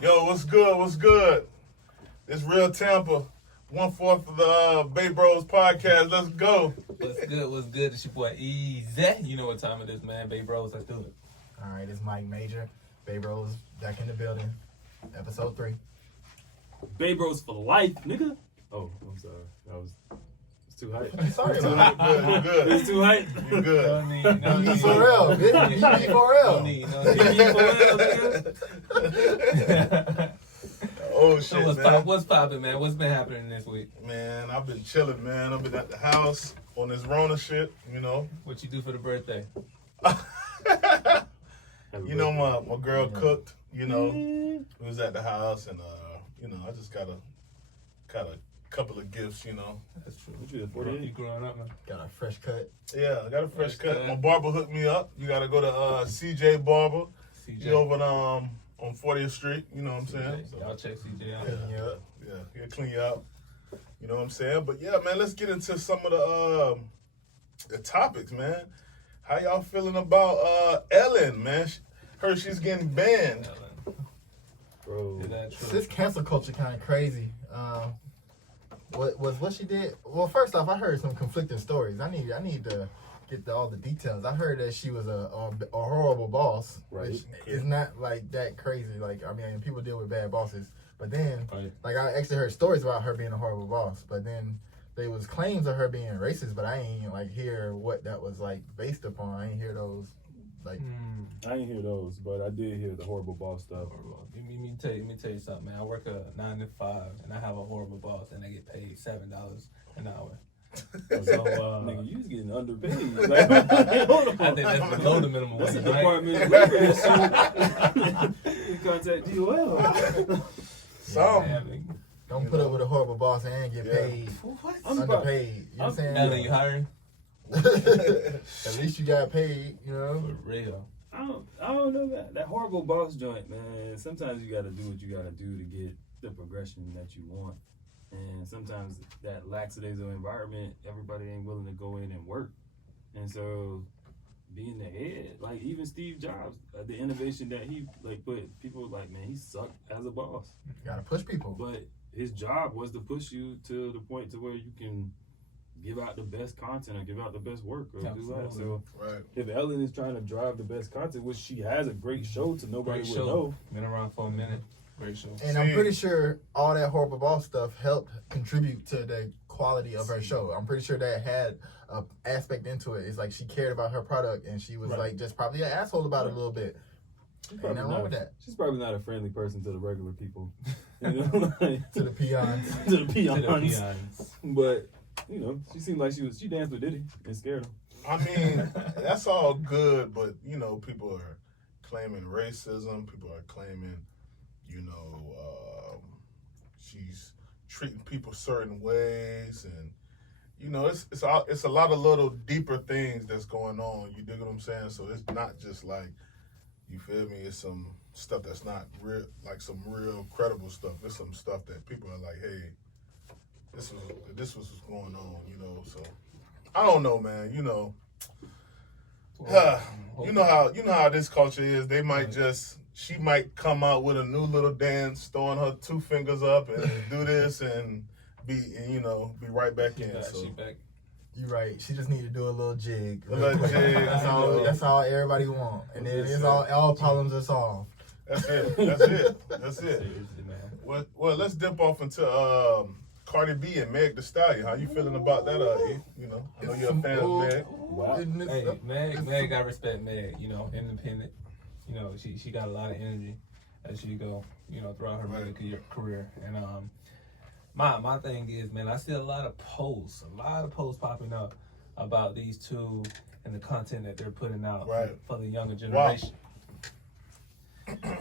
Yo, what's good? What's good? It's Real Tampa, 1/4 of the Bay Bros podcast. Let's go. What's good? What's good? It's your boy Easy. You know what time it is, man. Bay Bros, let's do it. All right, it's Mike Major. Bay Bros back in the building. Episode 3. Bay Bros for life, nigga. Oh, I'm sorry. That was too hype. Sorry You about good? You good? It's too hype. You good? No need. it. For real. Be for real. No need. Oh So shit, man. what's poppin', man? What's been happening this week? Man, I've been chilling, man. I've been at the house on this Rona shit, you know. What you do for the birthday? You know, my girl cooked, you know. We was at the house and you know, I just got a couple of gifts, you know. That's true. What you did, 48? You growing up, man? Got a fresh cut. Yeah, I got a fresh Fresh cut. cut. My barber hooked me up. You gotta go to CJ Barber. CJ. He over on 40th Street, you know what I'm saying? So, Y'all check CJ out. yeah, he'll clean you out. You know what I'm saying? But yeah, man, let's get into some of the topics, man. How y'all feeling about Ellen, man? Heard she's getting banned. Bro. Is that true? This cancel culture kind of crazy. What she did? Well, first off, I heard some conflicting stories. I need to get all the details. I heard that she was a horrible boss, Right. which is not like that crazy. Like, I mean, people deal with bad bosses, but then Right. like I actually heard stories about her being a horrible boss, but then there was claims of her being racist, but I ain't like hear what that was like based upon. I ain't hear those like. I didn't hear those, but I did hear the horrible boss stuff. Let me tell you something, man. I work a 9 to 5, and I have a horrible boss, and I get paid $7 an hour. So, Nigga, you was getting underpaid. Like, hold on. I think that's below the minimum That's the wage, right? Department of Labor issue. You contact DOL. Some. Yeah, man. Don't put up with a horrible boss and get paid What? I'm underpaid. You know what I'm saying? Ellen, you hiring? At least you got paid, you know. For real. I don't know that horrible boss joint, man. Sometimes you gotta do what you gotta do to get the progression that you want. And sometimes that lackadaisical environment, everybody ain't willing to go in and work. And so being the head, like even Steve Jobs, the innovation that he like put, people were like, man, he sucked as a boss. You gotta push people. But his job was to push you to the point to where you can give out the best content or give out the best work or do that. So Right. if Ellen is trying to drive the best content, which she has a great show to nobody Great would show. know. Been around for a minute. Great show. And I'm pretty sure all that horrible boss stuff helped contribute to the quality of her show. I'm pretty sure that had an aspect into it. It's like she cared about her product and she was Right. like just probably an asshole about it a little bit. She's Ain't probably nothing wrong with that. She's probably not a friendly person to the regular people. You know, like, To the peons. to the To the peons. peons. But you know, she seemed like she danced with Diddy and scared him. I mean, that's all good, but you know, people are claiming racism. People are claiming, you know, she's treating people certain ways, and you know, it's a lot of little deeper things that's going on. You dig what I'm saying? So it's not just like, you feel me? It's some stuff that's not real, like some real credible stuff. It's some stuff that people are like, hey, this was what's going on, you know. So I don't know, man. You know. You know how this culture is. They might she might come out with a new little dance, throwing her 2 fingers up and do this and be right back in. So She back. You're right. She just need to do a little jig. A little jig, That's you all. know. That's all everybody want, and then it's all problems are solved. that's it. Seriously, man. Well, let's dip off into Cardi B and Meg Thee Stallion. How you feeling about that? E? You know, I know you're a fan of Meg. Wow. Hey, Meg got respect, Meg. You know, independent. You know, she got a lot of energy as she go, you know, throughout her music career. And my thing is, man, I see a lot of posts popping up about these two and the content that they're putting out for the younger generation.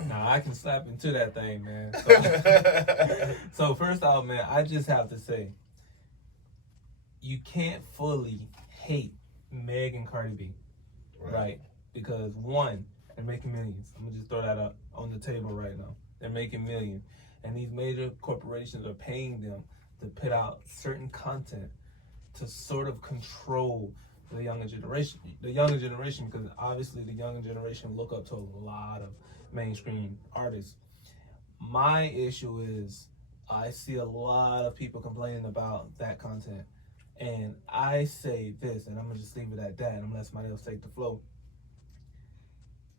Now I can slap into that thing, man. So first off, man, I just have to say, you can't fully hate Meg and Cardi B, right? Because one, they're making millions. I'm gonna just throw that up on the table right now. They're making millions, and these major corporations are paying them to put out certain content to sort of control the younger generation. Because obviously the younger generation look up to a lot of mainstream artists. My issue is I see a lot of people complaining about that content. And I say this, and I'm going to just leave it at that. I'm going to let somebody else take the flow.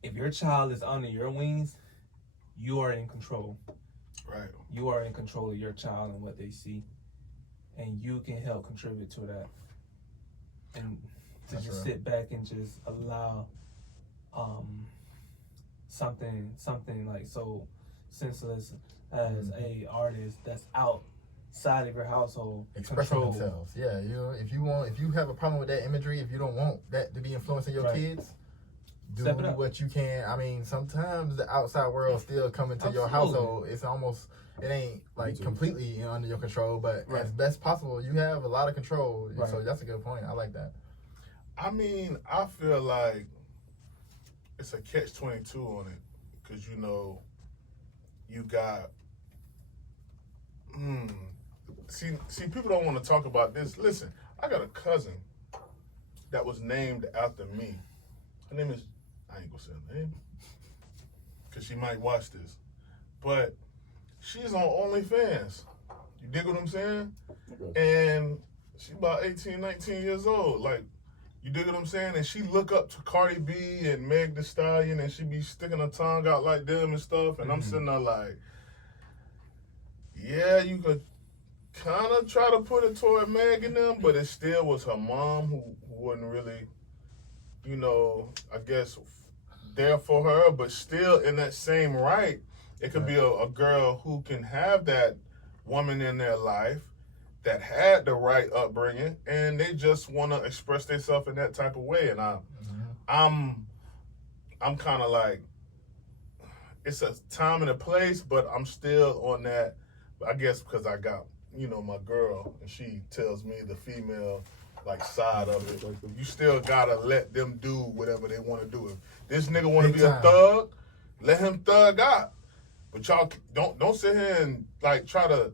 If your child is under your wings, you are in control. Right. You are in control of your child and what they see. And you can help contribute to that. And to That's just right. sit back and just allow something like so senseless as a artist that's outside of your household Expressing control. themselves. Yeah, if you have a problem with that imagery, if you don't want that to be influencing your Right. kids, do Step it up. what you can. I mean, sometimes the outside world still coming to your Absolutely. household. It's almost, it ain't like too. completely under your control, but Right. as best possible, you have a lot of control. Right. So that's a good point. I like that. I mean, I feel like it's a catch-22 on it, because you know, you got. See, people don't want to talk about this. Listen, I got a cousin that was named after me. Her name is, I ain't gonna say her name, because she might watch this, but she's on OnlyFans. You dig what I'm saying? And she about 18, 19 years old. Like, you dig what I'm saying? And she look up to Cardi B and Meg Thee Stallion, and she be sticking her tongue out like them and stuff. And I'm sitting there like, yeah, you could kind of try to put it toward Meg and them, but it still was her mom who wasn't really, you know, I guess there for her. But still, in that same right, it could be a girl who can have that woman in their life that had the right upbringing, and they just want to express themselves in that type of way. And I'm kind of like, it's a time and a place, but I'm still on that. I guess because I got, you know, my girl, and she tells me the female like side of it. You still gotta let them do whatever they want to do. If this nigga want to Big be a time. thug, let him thug out. But y'all don't sit here and like try to,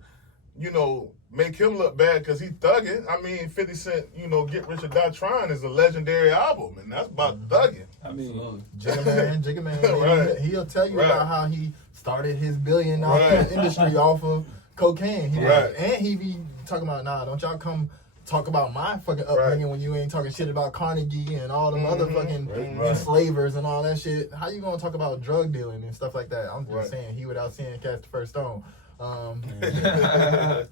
you know, make him look bad because he thugging. I mean, 50 Cent, you know, Get Rich or Die Trying is a legendary album, and that's about thugging. I mean, Jigga Man, Right. he'll tell you Right. about how he started his billion Right. industry off of cocaine. He Right. and he be talking about, nah, don't y'all come talk about my fucking upbringing when you ain't talking shit about Carnegie and all them other fucking Right. enslavers and all that shit. How you gonna talk about drug dealing and stuff like that? I'm just Right. saying, he without seeing cast the first stone.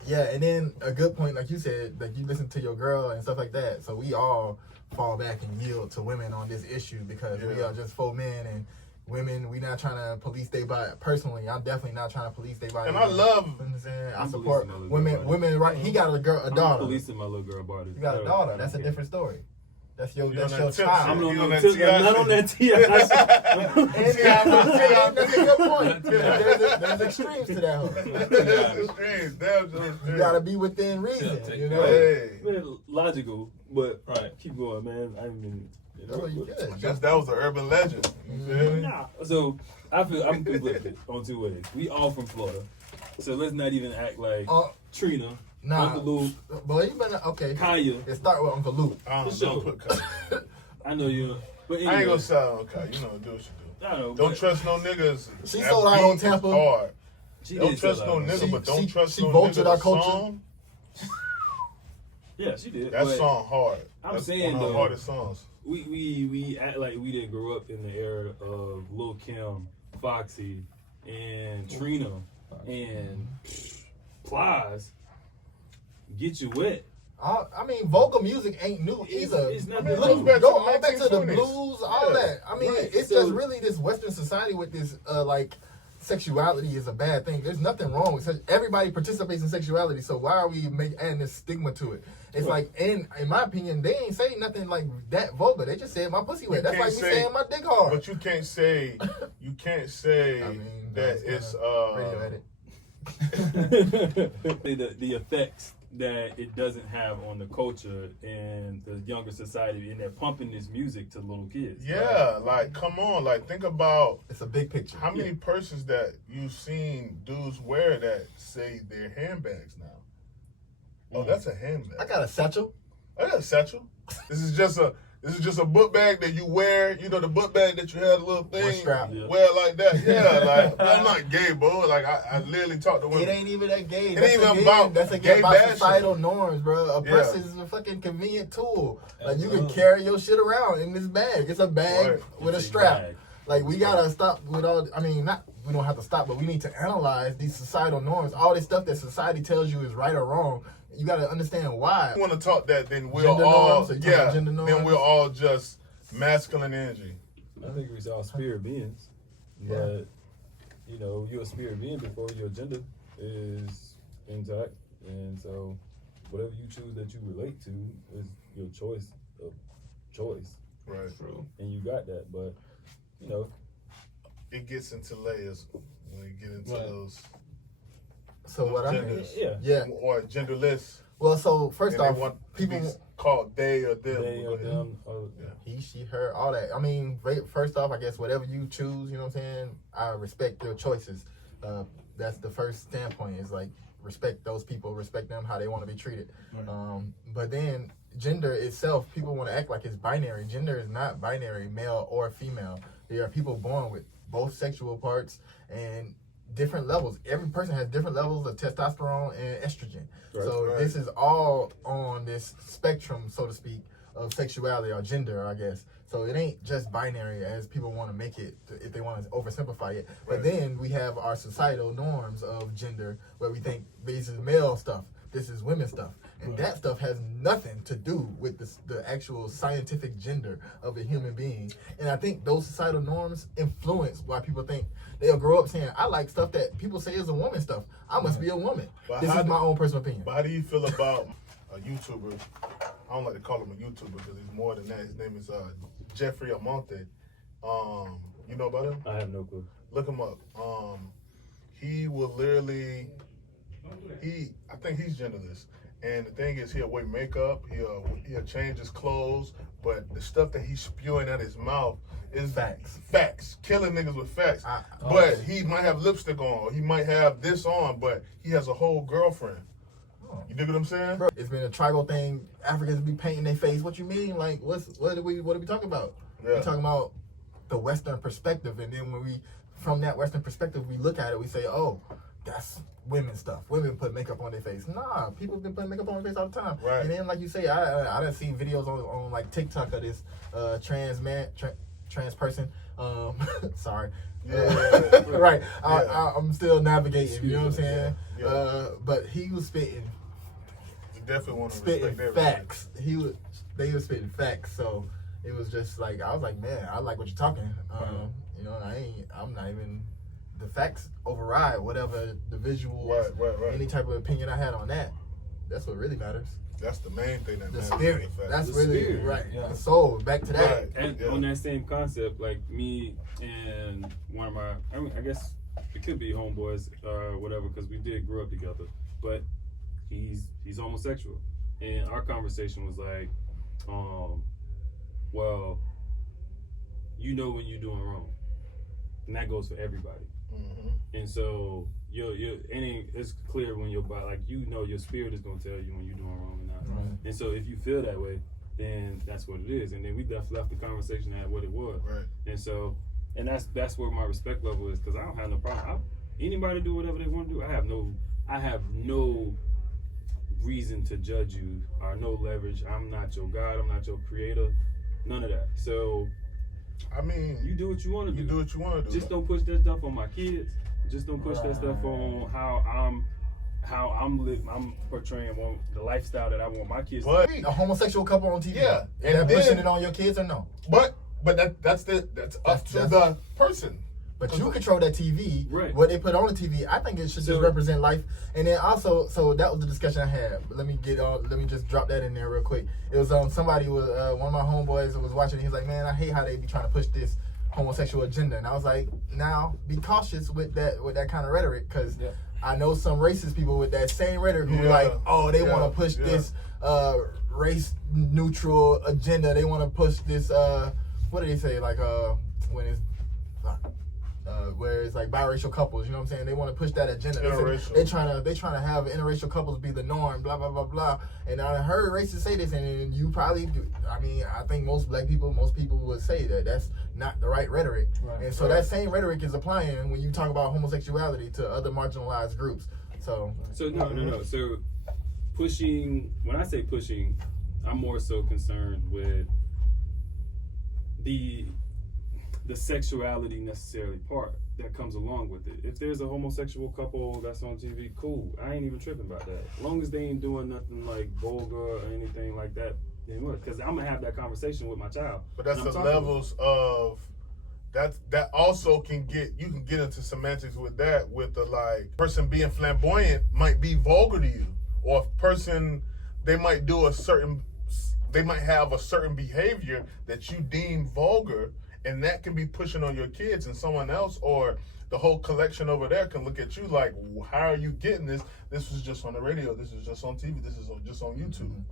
Yeah, and then a good point, like you said, like you listen to your girl and stuff like that. So we all fall back and yield to women on this issue because we Yeah. are just 4 men, and women, we not trying to police their body. Personally, I'm definitely not trying to police their body. And I love, You know what I'm saying? I I'm support policing my little women. girl Women, right? He got a I'm daughter. policing my little girl body. You got a daughter. That's a different story. That's your You that's on your that tip child. shit. I'm You on on that that T.I. not on that T.I. And that's a good point. There's extremes to that. Hoe. Extremes, damn sure You extremes. gotta be within reason. Chill, You know. Hey, Man, logical, but Right. keep going, man. I mean, Oh, you good. just that was an urban legend. You feel me? Nah. So I feel I'm conflicted on 2 ways. We all from Florida, so let's not even act like Trina, Nah, Uncle Luke, boy, you better okay. Kaya. Let's start with Uncle Luke. I For don't sure. put cut. I know you, but anyway, I ain't gonna sound okay. You know, do what you I don't know. do. Don't but trust no niggas. She That sold out on beat is Tampa. Hard. She Don't did trust sell no out. nigga, but don't trust she no vultured nigga. our The culture. song, Yeah, she did. that but song hard. I'm That's saying, one of the though, hardest songs. we act like we didn't grow up in the era of Lil Kim, Foxy, and Trina, and Plies. Get you wet. I mean, vocal music ain't new either. It's not I mean, that look, new. go all back to the 1920s. blues, all Yeah. that. I mean, Right. it's So- just really this Western society with this like sexuality is a bad thing. There's nothing wrong with everybody participates in sexuality. So why are we adding this stigma to it? It's like, in my opinion, they ain't say nothing like that vulgar. They just said my pussy wet. You That's can't like me say- saying my dick hard. But you can't say I mean, that that's it's radio edit. the effects that it doesn't have on the culture and the younger society, and they're pumping this music to little kids. yeah, like come on, like think about It's a big picture. how many persons that you've seen dudes wear that say they're handbags now. Oh, that's a handbag. I got a satchel. I got a satchel. This is just a This is just a book bag that you wear. You know, the book bag that you had a little thing. strap. Yeah. Wear it like that. Yeah, like, I'm not gay, bro. Like, I literally talk to women. It ain't even that gay. It ain't even about that's gay about bashing. societal norms, bro. A Yeah. purse is a fucking convenient tool. Like you can carry your shit around in this bag. It's a bag Right. with a It's a strap. bag. Like we gotta stop with all. I mean, not we don't have to stop, but we need to analyze these societal norms. All this stuff that society tells you is right or wrong. You gotta understand why. If you want to talk that, then we're Gender all norms? So you talking about gender then norms? we're all just masculine energy. I think we're all spirit beings, Yeah. but you know, you're a spirit being before your gender is intact, and so whatever you choose that you relate to is your choice of choice, Right. True. and you got that. But you know, It gets into layers when you get into Right. those So what I mean, genders. yeah. Or genderless. Well, so first And they off, want people. to be called they or them. they or them, He, she, her, all that. I mean, first off, I guess whatever you choose, you know what I'm saying? I respect your choices. That's the first standpoint is like respect those people, respect them, how they want to be treated. Right. But then gender itself, people want to act like it's binary. Gender is not binary, male or female. There are people born with both sexual parts and different levels. Every person has different levels of testosterone and estrogen. Right. So Right. this is all on this spectrum, so to speak, of sexuality or gender, I guess. So it ain't just binary as people want to make it, if they want to oversimplify it. But Right. then we have our societal norms of gender where we think this is male stuff, this is women stuff. And that stuff has nothing to do with the actual scientific gender of a human being. And I think those societal norms influence why people think they'll grow up saying, I like stuff that people say is a woman stuff. I must be a woman. But This how is my own personal opinion. But how do you feel about a YouTuber? I don't like to call him a YouTuber because he's more than that. His name is Jeffrey Amonte. You know about him? I have no clue. Look him up. He will literally. I think he's genderless. And the thing is, he'll wear makeup. He'll change his clothes. But the stuff that he's spewing out his mouth is facts. Killing niggas with facts. But he might have lipstick on. Or he might have this on. But he has a whole girlfriend. You dig what I'm saying? Bro, it's been a tribal thing. Africans be painting their face. What you mean? Like, what are we talking about? Yeah. We're talking about the Western perspective, and then from that Western perspective, we look at it. We say, oh, that's women stuff. Women put makeup on their face. Nah, people been putting makeup on their face all the time. Right. And then, like you say, I done seen videos on like TikTok of this trans person. Sorry. Yeah. Right. Yeah. I'm still navigating. You know what I'm saying? Yeah. But he was spitting. You definitely want to Spitting respect everything. facts. They was spitting facts. So it was just like I was like, man, I like what you're talking. You know, I'm not even the facts override whatever the visuals, Right. any type of opinion I had on that. That's what really matters. That's the main thing that The matters. spirit. The fact. That's The really spirit, right. yeah. The soul. Back to that. Right. And Yeah. on that same concept, like me and one of my, I guess it could be homeboys or whatever, because we did grow up together. But he's homosexual, and our conversation was like, well, you know when you're doing wrong, and that goes for everybody. Mm-hmm. And so it's clear when your body, like, you know, your spirit is gonna tell you when you're doing wrong or not. Right. And so if you feel that way, then that's what it is. And then we left the conversation at what it was. Right. And so, and that's where my respect level is, because I don't have no problem. Anybody do whatever they want to do. I have no reason to judge you or no leverage. I'm not your God. I'm not your creator. None of that. So, I mean, you do what you want to do. You do what you want to do. Just don't push that stuff on my kids. Just don't push that stuff on how I'm portraying the lifestyle that I want my kids to. But A homosexual couple on TV. Yeah, And and that pushing then- it on your kids or no? But that's up to the person. But you control that TV, Right. what they put on the TV. I think it should So- just represent life. And then also, so that was the discussion I had. But let me just drop that in there real quick. It was somebody was one of my homeboys was watching. He was like, man, I hate how they be trying to push this homosexual agenda. And I was like, now be cautious with that kind of rhetoric, because Yeah. I know some racist people with that same rhetoric who Yeah. like, oh, they Yeah. want to push Yeah. this race neutral agenda. They want to push this what do they say, like when it's where it's like biracial couples. You know what I'm saying? They want to push that agenda. Interracial. They trying to have interracial couples be the norm. Blah blah blah blah. And I heard racists say this, and you probably do. I mean, I think most people would say that that's not the right rhetoric. Right. And so that same rhetoric is applying when you talk about homosexuality to other marginalized groups. So no. So pushing. When I say pushing, I'm more so concerned with the sexuality necessarily part that comes along with it. If there's a homosexual couple that's on TV, cool. I ain't even tripping about that. As long as they ain't doing nothing like vulgar or anything like that, then what? Because I'm gonna have that conversation with my child. But that's the levels of that also can get into semantics with that, with the like person being flamboyant might be vulgar to you, or a person they might have a certain behavior that you deem vulgar, and that can be pushing on your kids, and someone else or the whole collection over there can look at you like, how are you getting this? This was just on the radio. This is just on TV. This is just on YouTube.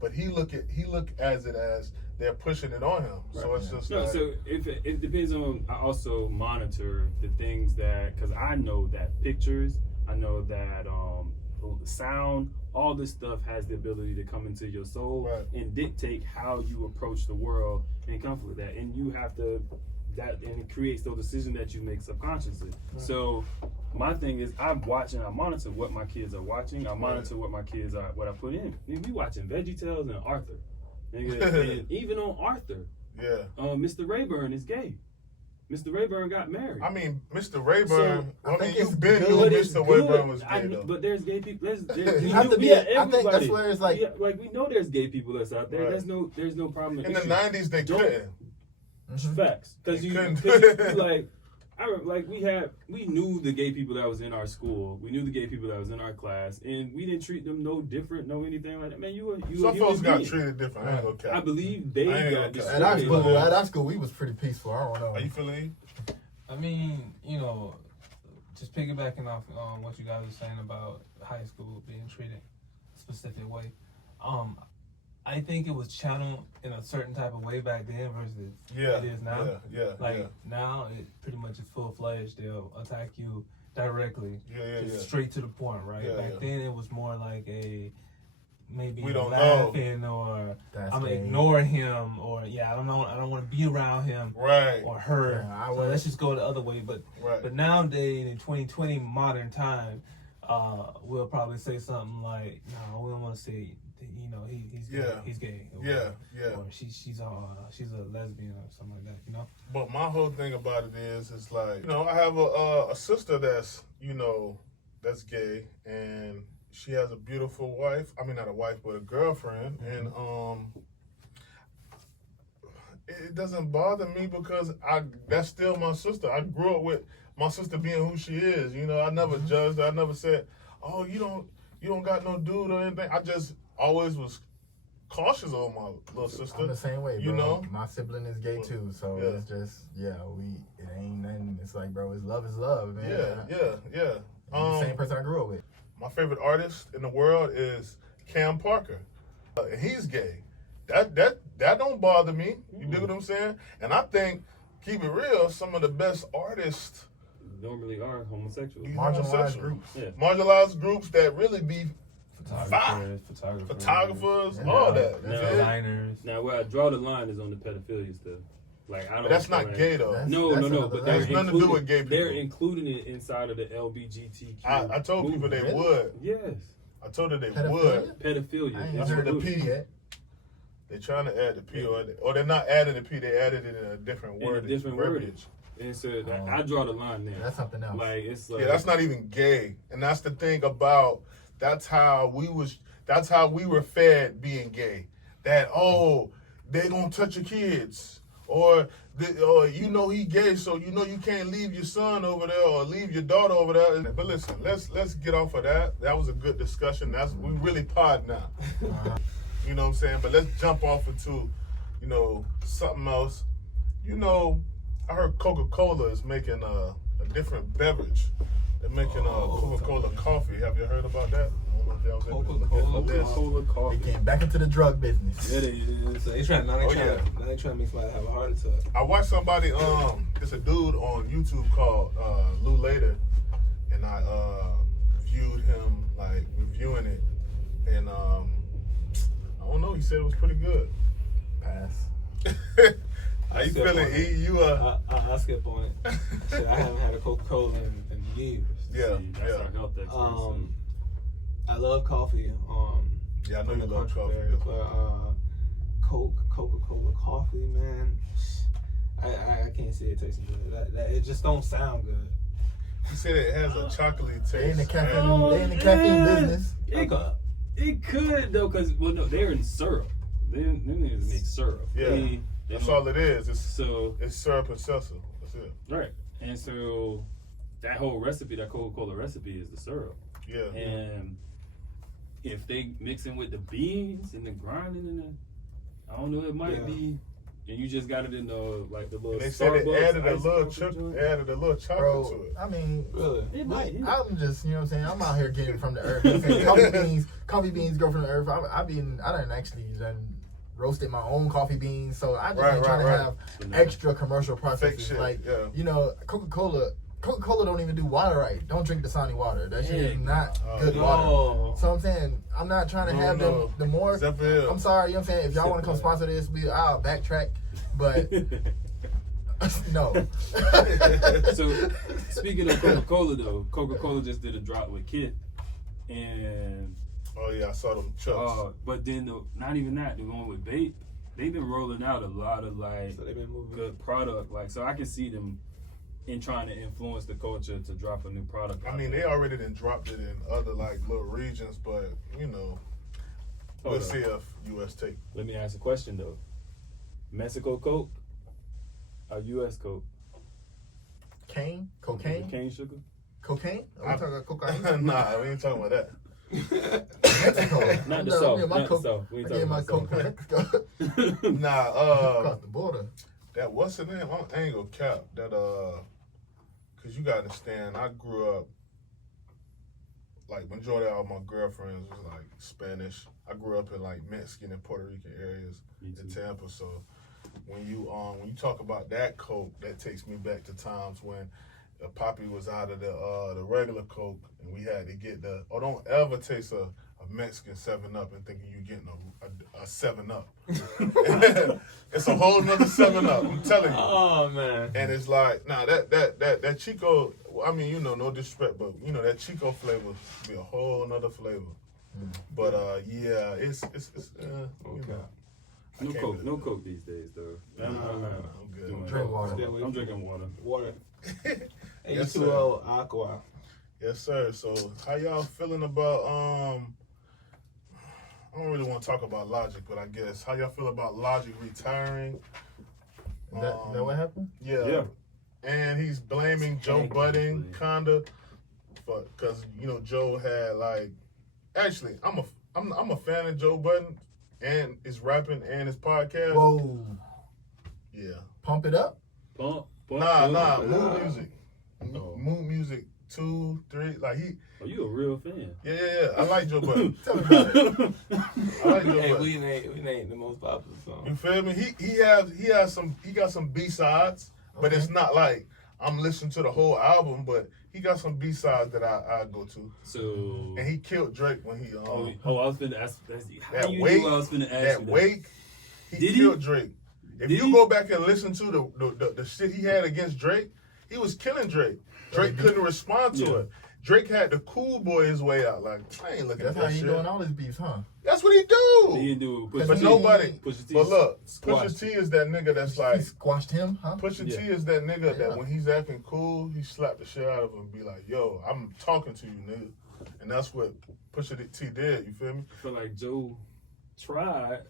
But he look at it as they're pushing it on him. Right. So it's just so if it depends on. I also monitor the things that, because I know that pictures, I know that sound, all this stuff has the ability to come into your soul and dictate how you approach the world and come with that. And you have to, and it creates those decisions that you make subconsciously. Right. So my thing is, I watch and I monitor what my kids are watching. I monitor what my kids are, what I put in. And we watching VeggieTales and Arthur. And even on Arthur, Mr. Rayburn is gay. Mr. Rayburn got married. I mean, Mr. Rayburn. So, I mean, you've been knew Mr. Rayburn was gay, though. But there's gay people. I think that's where it's like, we know there's gay people that's out there. Right. There's no problem. In the '90s, they couldn't. Facts, because you we knew the gay people that was in our school. We knew the gay people that was in our class, and we didn't treat them no different, no anything like that. Man, you some folks got treated different. I ain't gonna cap. I believe they got at our school, we was pretty peaceful. I don't know. Are you feeling? I mean, just piggybacking off what you guys were saying about high school being treated a specific way. I think it was channeled in a certain type of way back then versus it is now. Now it pretty much is full-fledged. They'll attack you directly, straight to the point, right? Back then it was more like maybe we don't laughing know. Or I'm gonna ignore him, or I don't know, I don't want to be around him, or her. So let's just go the other way. But nowadays in 2020 modern time, we'll probably say something like, "No, we don't want to say." He's gay. Or she's a lesbian or something like that, But my whole thing about it is, it's like, I have a sister that's, that's gay, and she has a beautiful wife. I mean, not a wife, but a girlfriend, and it doesn't bother me because that's still my sister. I grew up with my sister being who she is. I never judged her. I never said, "Oh, you don't got no dude or anything." I just always was cautious on my little sister. I'm the same way, bro. My sibling is gay too, so it's just it ain't nothing. It's like, bro, it's love, man. Yeah. The same person I grew up with. My favorite artist in the world is Cam Parker, and he's gay. That don't bother me. You dig what I'm saying? And I think, keep it real, some of the best artists normally are homosexual. Marginalized groups. Yeah. Marginalized groups that really be photographers, all that. Designers. Now, where I draw the line is on the pedophilia stuff. Like, I don't. But that's not gay though. No. But there's nothing to do with gay people. They're including it inside of the LGBTQ. I told movement. people they would. Yes. I told her they would. Pedophilia. That's what the P yet. They're trying to add the P, or they're not adding the P. They added it in a different word. Wordage. And so I draw the line there. That's something else. Like, it's like, that's not even gay, and that's the thing about. That's how we were fed being gay. That they gonna touch your kids, or he gay, so you can't leave your son over there or leave your daughter over there. But listen, let's get off of that. That was a good discussion. We really pod now. You know what I'm saying? But let's jump off into something else. I heard Coca-Cola is making a different beverage. They're making Coca-Cola coffee. Have you heard about that? You know what I'm saying? Coca-Cola. Coca-Cola They coffee. getting back into the drug business. Yeah, they is. So they trying now. They Oh, trying. yeah. Now they trying to make somebody have a heart attack. I watched somebody, it's a dude on YouTube called Lou Later, and I viewed him, like, reviewing it, and I don't know, he said it was pretty good. Pass. How you Skip feeling, on E? it. You, I'll skip on it. Shit, I haven't had a Coca-Cola in years. yeah, See, that's yeah. our health expert. I love coffee. Yeah, I know from you the love country coffee. there, but Coca-Cola coffee, man. I can't see it tasting good. That it just don't sound good. He said it has a chocolatey taste. They in the caffeine. Oh, They in the caffeine yeah. business. It could though, cause they're in syrup. Them niggas make syrup. Yeah, They that's don't- all it is. So It's syrup and seltzer. That's it. right, and so that whole recipe, that Coca-Cola recipe, is the syrup. Yeah. And if they mixing with the beans and the grinding and the, I don't know, it might Yeah. be. And you just got it in the little. And they said they Starbucks added a iced little coffee joint. chocolate Bro, to it. I mean, Really? It might. Yeah. I'm just, you know what I'm saying? I'm out here getting from the earth. You know what I'm saying? Coffee beans go from the earth. I done actually done roasted my own coffee beans, so I just ain't trying to have extra commercial processes. shit, Like, yeah. you know, Coca-Cola don't even do water right. Don't drink Dasani water. That shit is Heck not good no. water. So I'm saying, I'm not trying to No, have no. them, the more, Zephyr. I'm sorry, you know what I'm saying? If y'all want to come Zephyr. sponsor this, I'll backtrack, but no. So speaking of Coca-Cola though, Coca-Cola just did a drop with Kit, and Oh yeah, I saw them chucks. but then not even that, the one with Vape, they've been rolling out a lot of like So they've been moving. good product, like so I can see them in trying to influence the culture to drop a new product. I out mean, there. they already done dropped it in other like little regions, but you know, Hold we'll on. see if US take. Let me ask a question though. Mexico Coke or U.S. Coke? Cocaine? Cane sugar? Cocaine? Are we talking about cocaine? Nah, we ain't talking about that. Mexico. Not the No, South, me and my not the Coke- South. We ain't I gave talking my about Coke South. to Mexico. Nah, Across the border. that what's the name? I ain't gonna cap that. Cause you gotta understand, I grew up like majority of all my girlfriends was like Spanish. I grew up in like Mexican and Puerto Rican areas Me in too. Tampa. So when you talk about that Coke, that takes me back to times when the poppy was out of the regular Coke, and we had to get the. Oh, don't ever taste a Mexican 7-Up and thinking you're getting a 7-Up. It's a whole nother 7-Up. I'm telling you. Oh man. And it's like, nah, that Chico. I mean, you know, no disrespect, but you know that Chico flavor be a whole nother flavor. But yeah, it's you know. I No can't Coke, really no do it. Coke these days though. Nah, I'm not I'm good. doing Drink that. water. Stay away I'm from drinking water. water. Yes, H2O Aqua. Yes, sir. So, how y'all feeling about I don't really want to talk about Logic, but I guess how y'all feel about Logic retiring? Is that what happened? Yeah. Yeah. And he's blaming Joe Technically. Budden, kinda, because you know Joe had like. Actually, I'm a fan of Joe Budden and his rapping and his podcast. Whoa. Yeah. Pump it up? Bump, Nah. Mood music. Oh. Mood music 2, 3. Like he. Oh, you a real fan? Yeah. I like Joe Budden. Tell me about it. I like Joe Hey, Budden. we ain't the most popular song. You feel me? He got some B-sides, but it's not like I'm listening to the whole album, but he got some B-sides that I go to. So. And he killed Drake when he Oh, I was finna ask. How that you wake, knew I was finna ask that you that? wake, he Did he? killed Drake. If Did you he? go back and listen to the shit he had against Drake, he was killing Drake. Drake couldn't respond to Yeah. it. Drake had to cool boy his way out. Like, I ain't looking That's at how that he shit. doing all his beefs, huh? That's what he do. He didn't do But But he- nobody. Pusha T. But look, squashed Pusha T is that nigga that's He like. squashed him, huh? Pusha Yeah. T is that nigga Yeah. that when he's acting cool, he slap the shit out of him and be like, yo, I'm talking to you, nigga. And that's what Pusha T did, you feel me? I feel like Joe tried,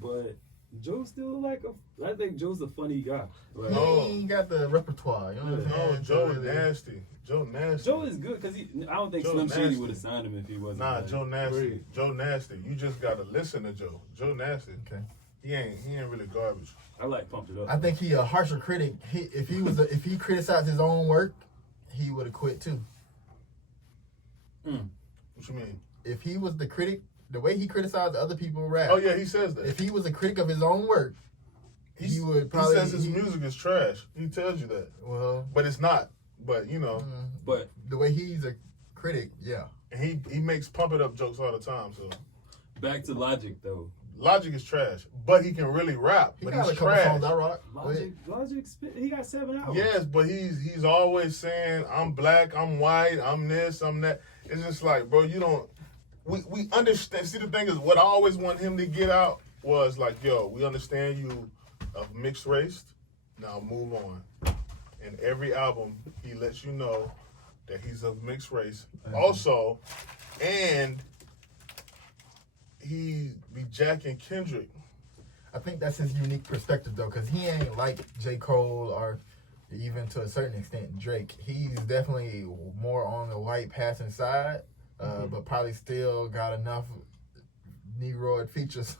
but Joe's still like I think Joe's a funny guy. Like, He No. ain't got the repertoire, you know what I'm No, saying? Joe So, nasty. Joe nasty. Joe is good because I don't think Joe Slim Shady nasty. would have signed him if he wasn't. Nah, like, Joe nasty. Great. Joe nasty. You just gotta listen to Joe. Joe nasty. Okay. He ain't really garbage. I like pumped it up. I think he a harsher critic. If he criticized his own work, he would have quit too. What you mean? if he was the critic, the way he criticized other people rap. Oh yeah, he says that. If he was a critic of his own work, he would probably. He says his music is trash. He tells you that. Well, but it's not. But you know. But the way he's a critic, yeah. And he makes pump it up jokes all the time. So back to Logic though. Logic is trash, but he can really rap. He but got he's a couple trash. songs I rock. Logic, he got 7 albums. Yes, but he's always saying I'm black, I'm white, I'm this, I'm that. It's just like, bro, you don't. We understand. See, the thing is, what I always want him to get out was like, yo, we understand you of mixed race. Now move on. And every album, he lets you know that he's of mixed race. Also, and he be jacking Kendrick. I think that's his unique perspective though, because he ain't like J. Cole or even to a certain extent Drake. He's definitely more on the white passing side, but probably still got enough Negroid features.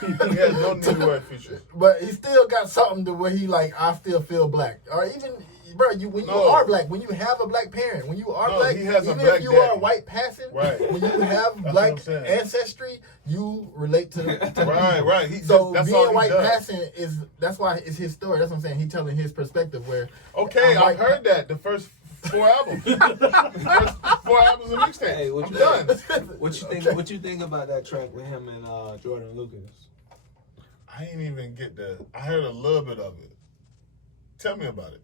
He has no Negroid features. But he still got something to where he like, I still feel black. Or even, bro, when you are black, when you have a black parent, when you are black, he has even a black if you daddy. are white passing, Right. when you have That's black what I'm saying. ancestry, you relate to Right. So that's all being he white does. passing that's why it's his story. That's what I'm saying. He telling his perspective where Okay, I heard that the first 4 albums. First 4 albums of mixtape. Hey, I'm done. What you think? What you think about that track with him and Jordan Lucas? I ain't even get that. I heard a little bit of it. Tell me about it.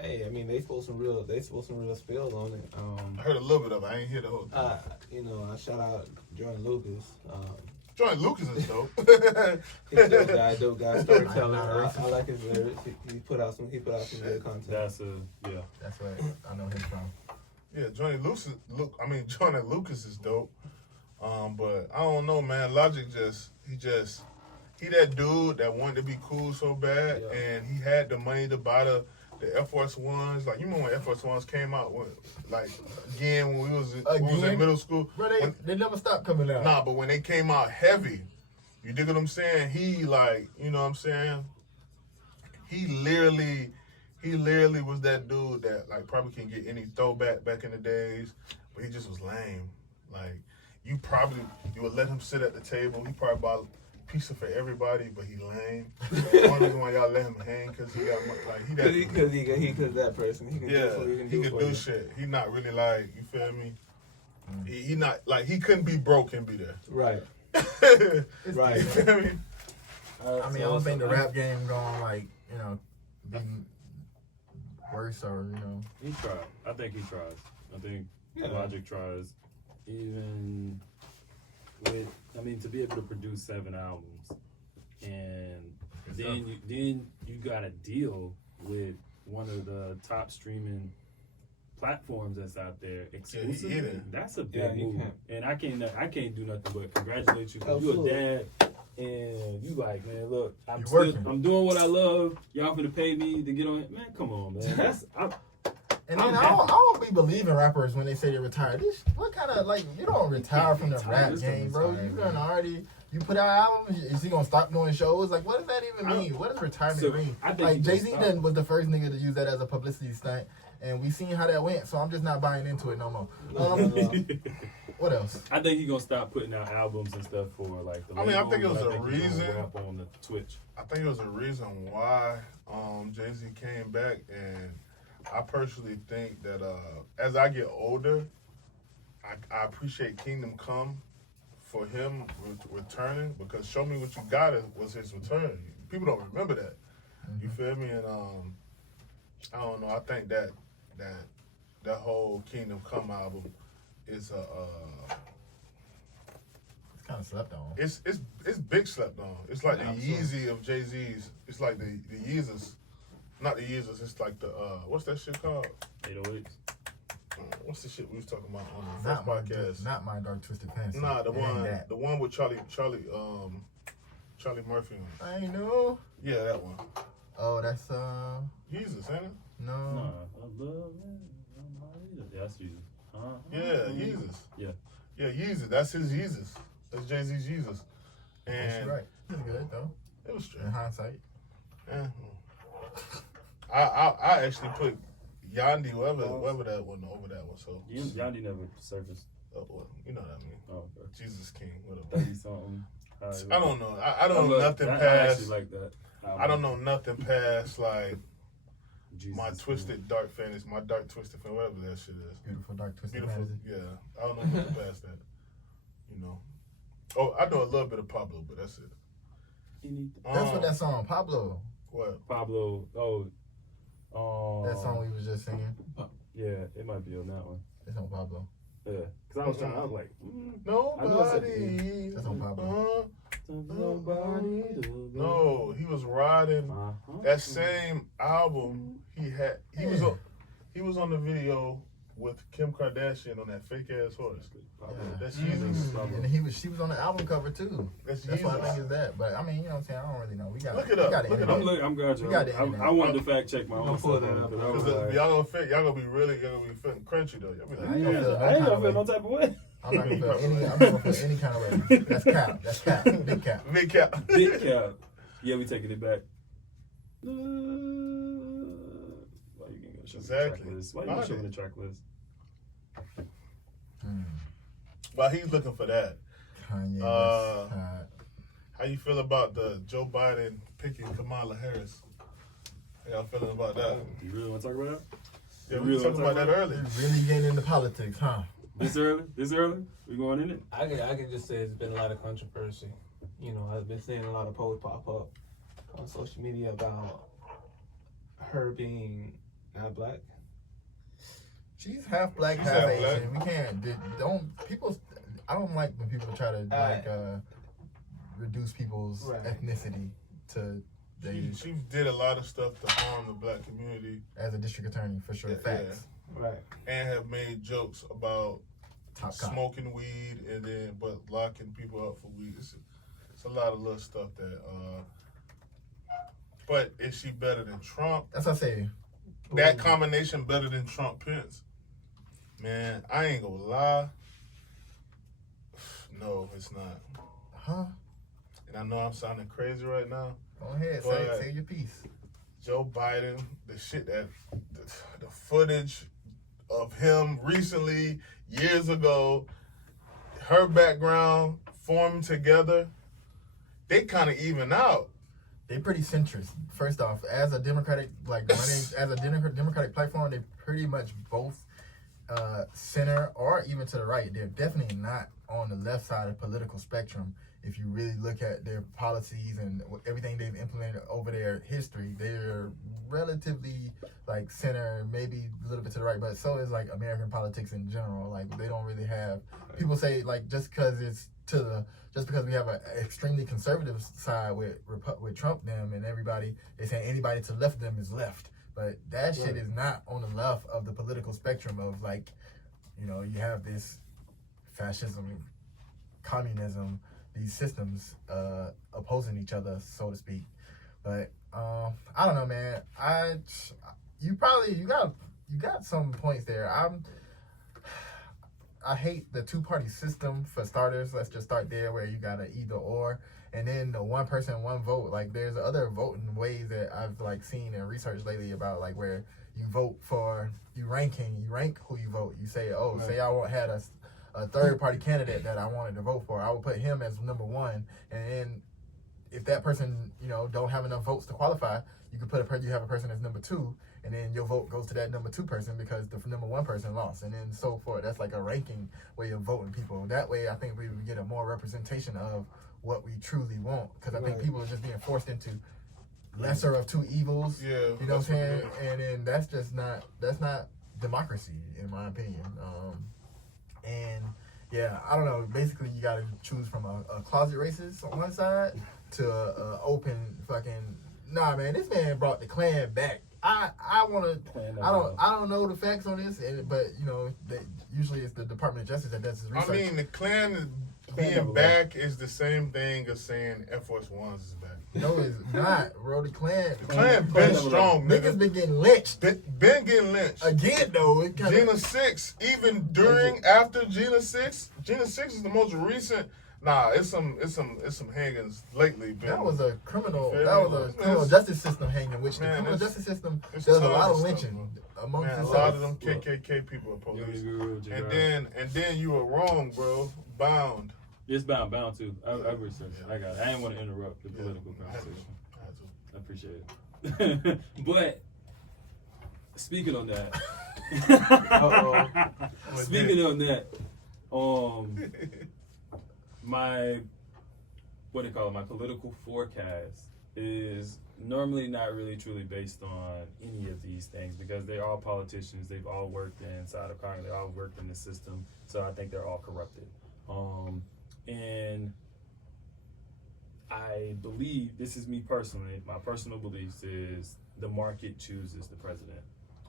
Hey, I mean, they spoke some real spills on it. I heard a little bit of it. I ain't hear the whole thing. You know, I shout out Jordan Lucas. Jordan Lucas is dope. He's a dope guy, storyteller. I like his lyrics. He put out some good content. That's that's where I know him from. Yeah, Jordan Lucas is dope. But I don't know, man. Logic he that dude that wanted to be cool so bad, and he had the money to buy the Air Force Ones. Like, you remember when Air Force Ones came out? When we was in middle school. Bro, they never stopped coming out. Nah, but when they came out heavy, you dig what I'm saying? He like, you know what I'm saying? He literally was that dude that like probably can get any throwback back in the days, but he just was lame. Like, you would let him sit at the table. He probably bought pizza for everybody, but he lame. The only reason why y'all let him hang because he got like he that person. He can do shit. He not really like, you feel me? He not like, he couldn't be broke and be there. Right. Right. You feel me? I mean, I don't think the rap game going be worse or He tried. I think he tries. I think Logic tries. Even with, to be able to produce 7 albums, and then you got a deal with one of the top streaming platforms that's out there exclusively. Yeah, that's a big move, and I can't do nothing but congratulate you. You a dad, and you like, man, look, I'm doing what I love. Y'all finna pay me to get on it, man. Come on, man. And then I don't be believing rappers when they say they retire. What kind of, like, you don't retire from the rap game, bro. You done already, you put out albums, is he gonna stop doing shows? Like, what does that even mean? What does retirement mean? Like, Jay-Z was the first nigga to use that as a publicity stunt, and we seen how that went, so I'm just not buying into it no more. What else? I think he gonna stop putting out albums and stuff for, like, the I think it was a reason. Rap on the Twitch. I think it was a reason why Jay-Z came back, and I personally think that as I get older, I appreciate Kingdom Come for him returning, because Show Me What You Got was his return. People don't remember that. You feel me? And I don't know. I think that whole Kingdom Come album is it's kind of slept on. It's big slept on. It's like the Yeezy of Jay-Z's. It's like the Yeezus. Not the Yeezus, it's like the, what's that shit called? 808s. What's the shit we was talking about on the first podcast? Not My Dark Twisted Fantasy. Nah, the one with Charlie Murphy on. I know. Yeah, that one. Oh, that's Yeezus, ain't it? No. Nah, I love it. Yeah, that's Jesus. Yeah, Yeezus. Yeah. Yeah, Yeezus. That's his Yeezus. That's Jay-Z's Yeezus. And that's right. It's good though. It was straight. In hindsight. Yeah. I actually put Yandi whoever that one over that one. So Yandi never surfaced. Well, you know what I mean. Oh, okay. Jesus King, whatever. 30 something. I don't know. I don't know nothing I past. actually like that. I don't know nothing past like Jesus my King. twisted dark fantasy, my dark twisted fantasy, whatever that shit is. Beautiful dark twisted Beautiful, fantasy. yeah. I don't know nothing past that. You know. Oh, I know a little bit of Pablo, but that's it. That's what that song, Pablo. What? Pablo. Oh. That song we was just singing. Yeah, it might be on that one. It's on Pablo. Yeah, because I was trying. I was like, Nobody. That's on Pablo. No, he was riding that same album. He was on the video with Kim Kardashian on that fake ass horse. That's Jesus. And she was on the album cover too. That's why I think it's that. But I mean, you know what I'm saying? I don't really know. We got Look it up. Look it up. I'm glad you. I wanted to fact check my own stuff. Y'all gonna be feeling crunchy though. Y'all be like, I ain't gonna feel no type of way. I'm not gonna feel any kind of way. That's cap. That's cap. Big cap. Big cap. Big cap. Yeah, we taking it back. Why you gonna show me the track list? Why you gonna show me the track list? While he's looking for that, Kanye. how you feel about the Joe Biden picking Kamala Harris? How y'all feeling about that? You really want to talk about that? Yeah, we were talking about that earlier. Really getting into politics, huh? This early? We going in it? I can just say it's been a lot of controversy. You know, I've been seeing a lot of posts pop up on social media about her being not black. She's half black, She's half half Asian. black. We can't. People. I don't like when people try to reduce people's ethnicity to. She did a lot of stuff to harm the black community As a district attorney, for sure. Facts. Right. And have made jokes about Top cop. smoking weed but locking people up for weed. It's a lot of little stuff that. But is she better than Trump? That's what I say. That combination better than Trump Pence? Man, I ain't gonna lie. No, it's not. Huh? And I know I'm sounding crazy right now. Go ahead, But say your piece. Joe Biden, the shit that the footage of him recently, years ago, her background formed together, they kind of even out. They pretty centrist. First off, as a Democratic Democratic platform, they pretty much both center or even to the right. They're definitely not on the left side of the political spectrum. If you really look at their policies and everything they've implemented over their history, they're relatively like center, maybe a little bit to the right, but so is like American politics in general. Like they don't really have, people say like just because we have an extremely conservative side with Trump them and everybody, they say anybody to the left of them is left. But that shit is not on the left of the political spectrum of like, you know, you have this fascism, communism, these systems opposing each other, so to speak. But I don't know, man. You got some points there. I hate the two-party system for starters. Let's just start there, where you got an either or, and then the one person, one vote. Like there's other voting ways that I've like seen and researched lately about like where you vote for, you rank who you vote. You say, say I had a third-party candidate that I wanted to vote for. I would put him as number one, and then if that person, you know, don't have enough votes to qualify, you could you have a person as number two, and then your vote goes to that number two person because the number one person lost, and then so forth. That's like a ranking way of voting people. That way, I think we would get a more representation of what we truly want, because I think people are just being forced into lesser of two evils. Yeah, you know what I'm saying? And then that's not democracy, in my opinion. And yeah, I don't know. Basically, you got to choose from a closet racist on one side to a open fucking. Nah, man, this man brought the Klan back. I don't know the facts on this, but you know, usually it's the Department of Justice that does this research. I mean, the Klan being back is the same thing as saying Air Force Ones is back. No, it's not, bro. The Klan been strong, nigga. Niggas been getting lynched. Been getting lynched. Again, though. Gina 6, even after Gina 6, Gina 6 is the most recent Nah, it's some hangings lately. That was a criminal. You feel That me? was a Man, criminal justice system hanging, which the man, criminal it's- justice system it's does a lot of childish lynching stuff, amongst Man, a themselves. lot of them KKK people are Yeah, police. we agree with you, And guys. then you were wrong, bro. Bound. It's bound too. I researched it. I got it. I didn't want to interrupt the political I had to. conversation. I had to. I appreciate it. But speaking on that, speaking on that, my my political forecast is normally not really truly based on any of these things because they're all politicians. They've all worked inside of Congress. They all worked in the system. So I think they're all corrupted. And I believe, this is me personally, my personal beliefs is the market chooses the president.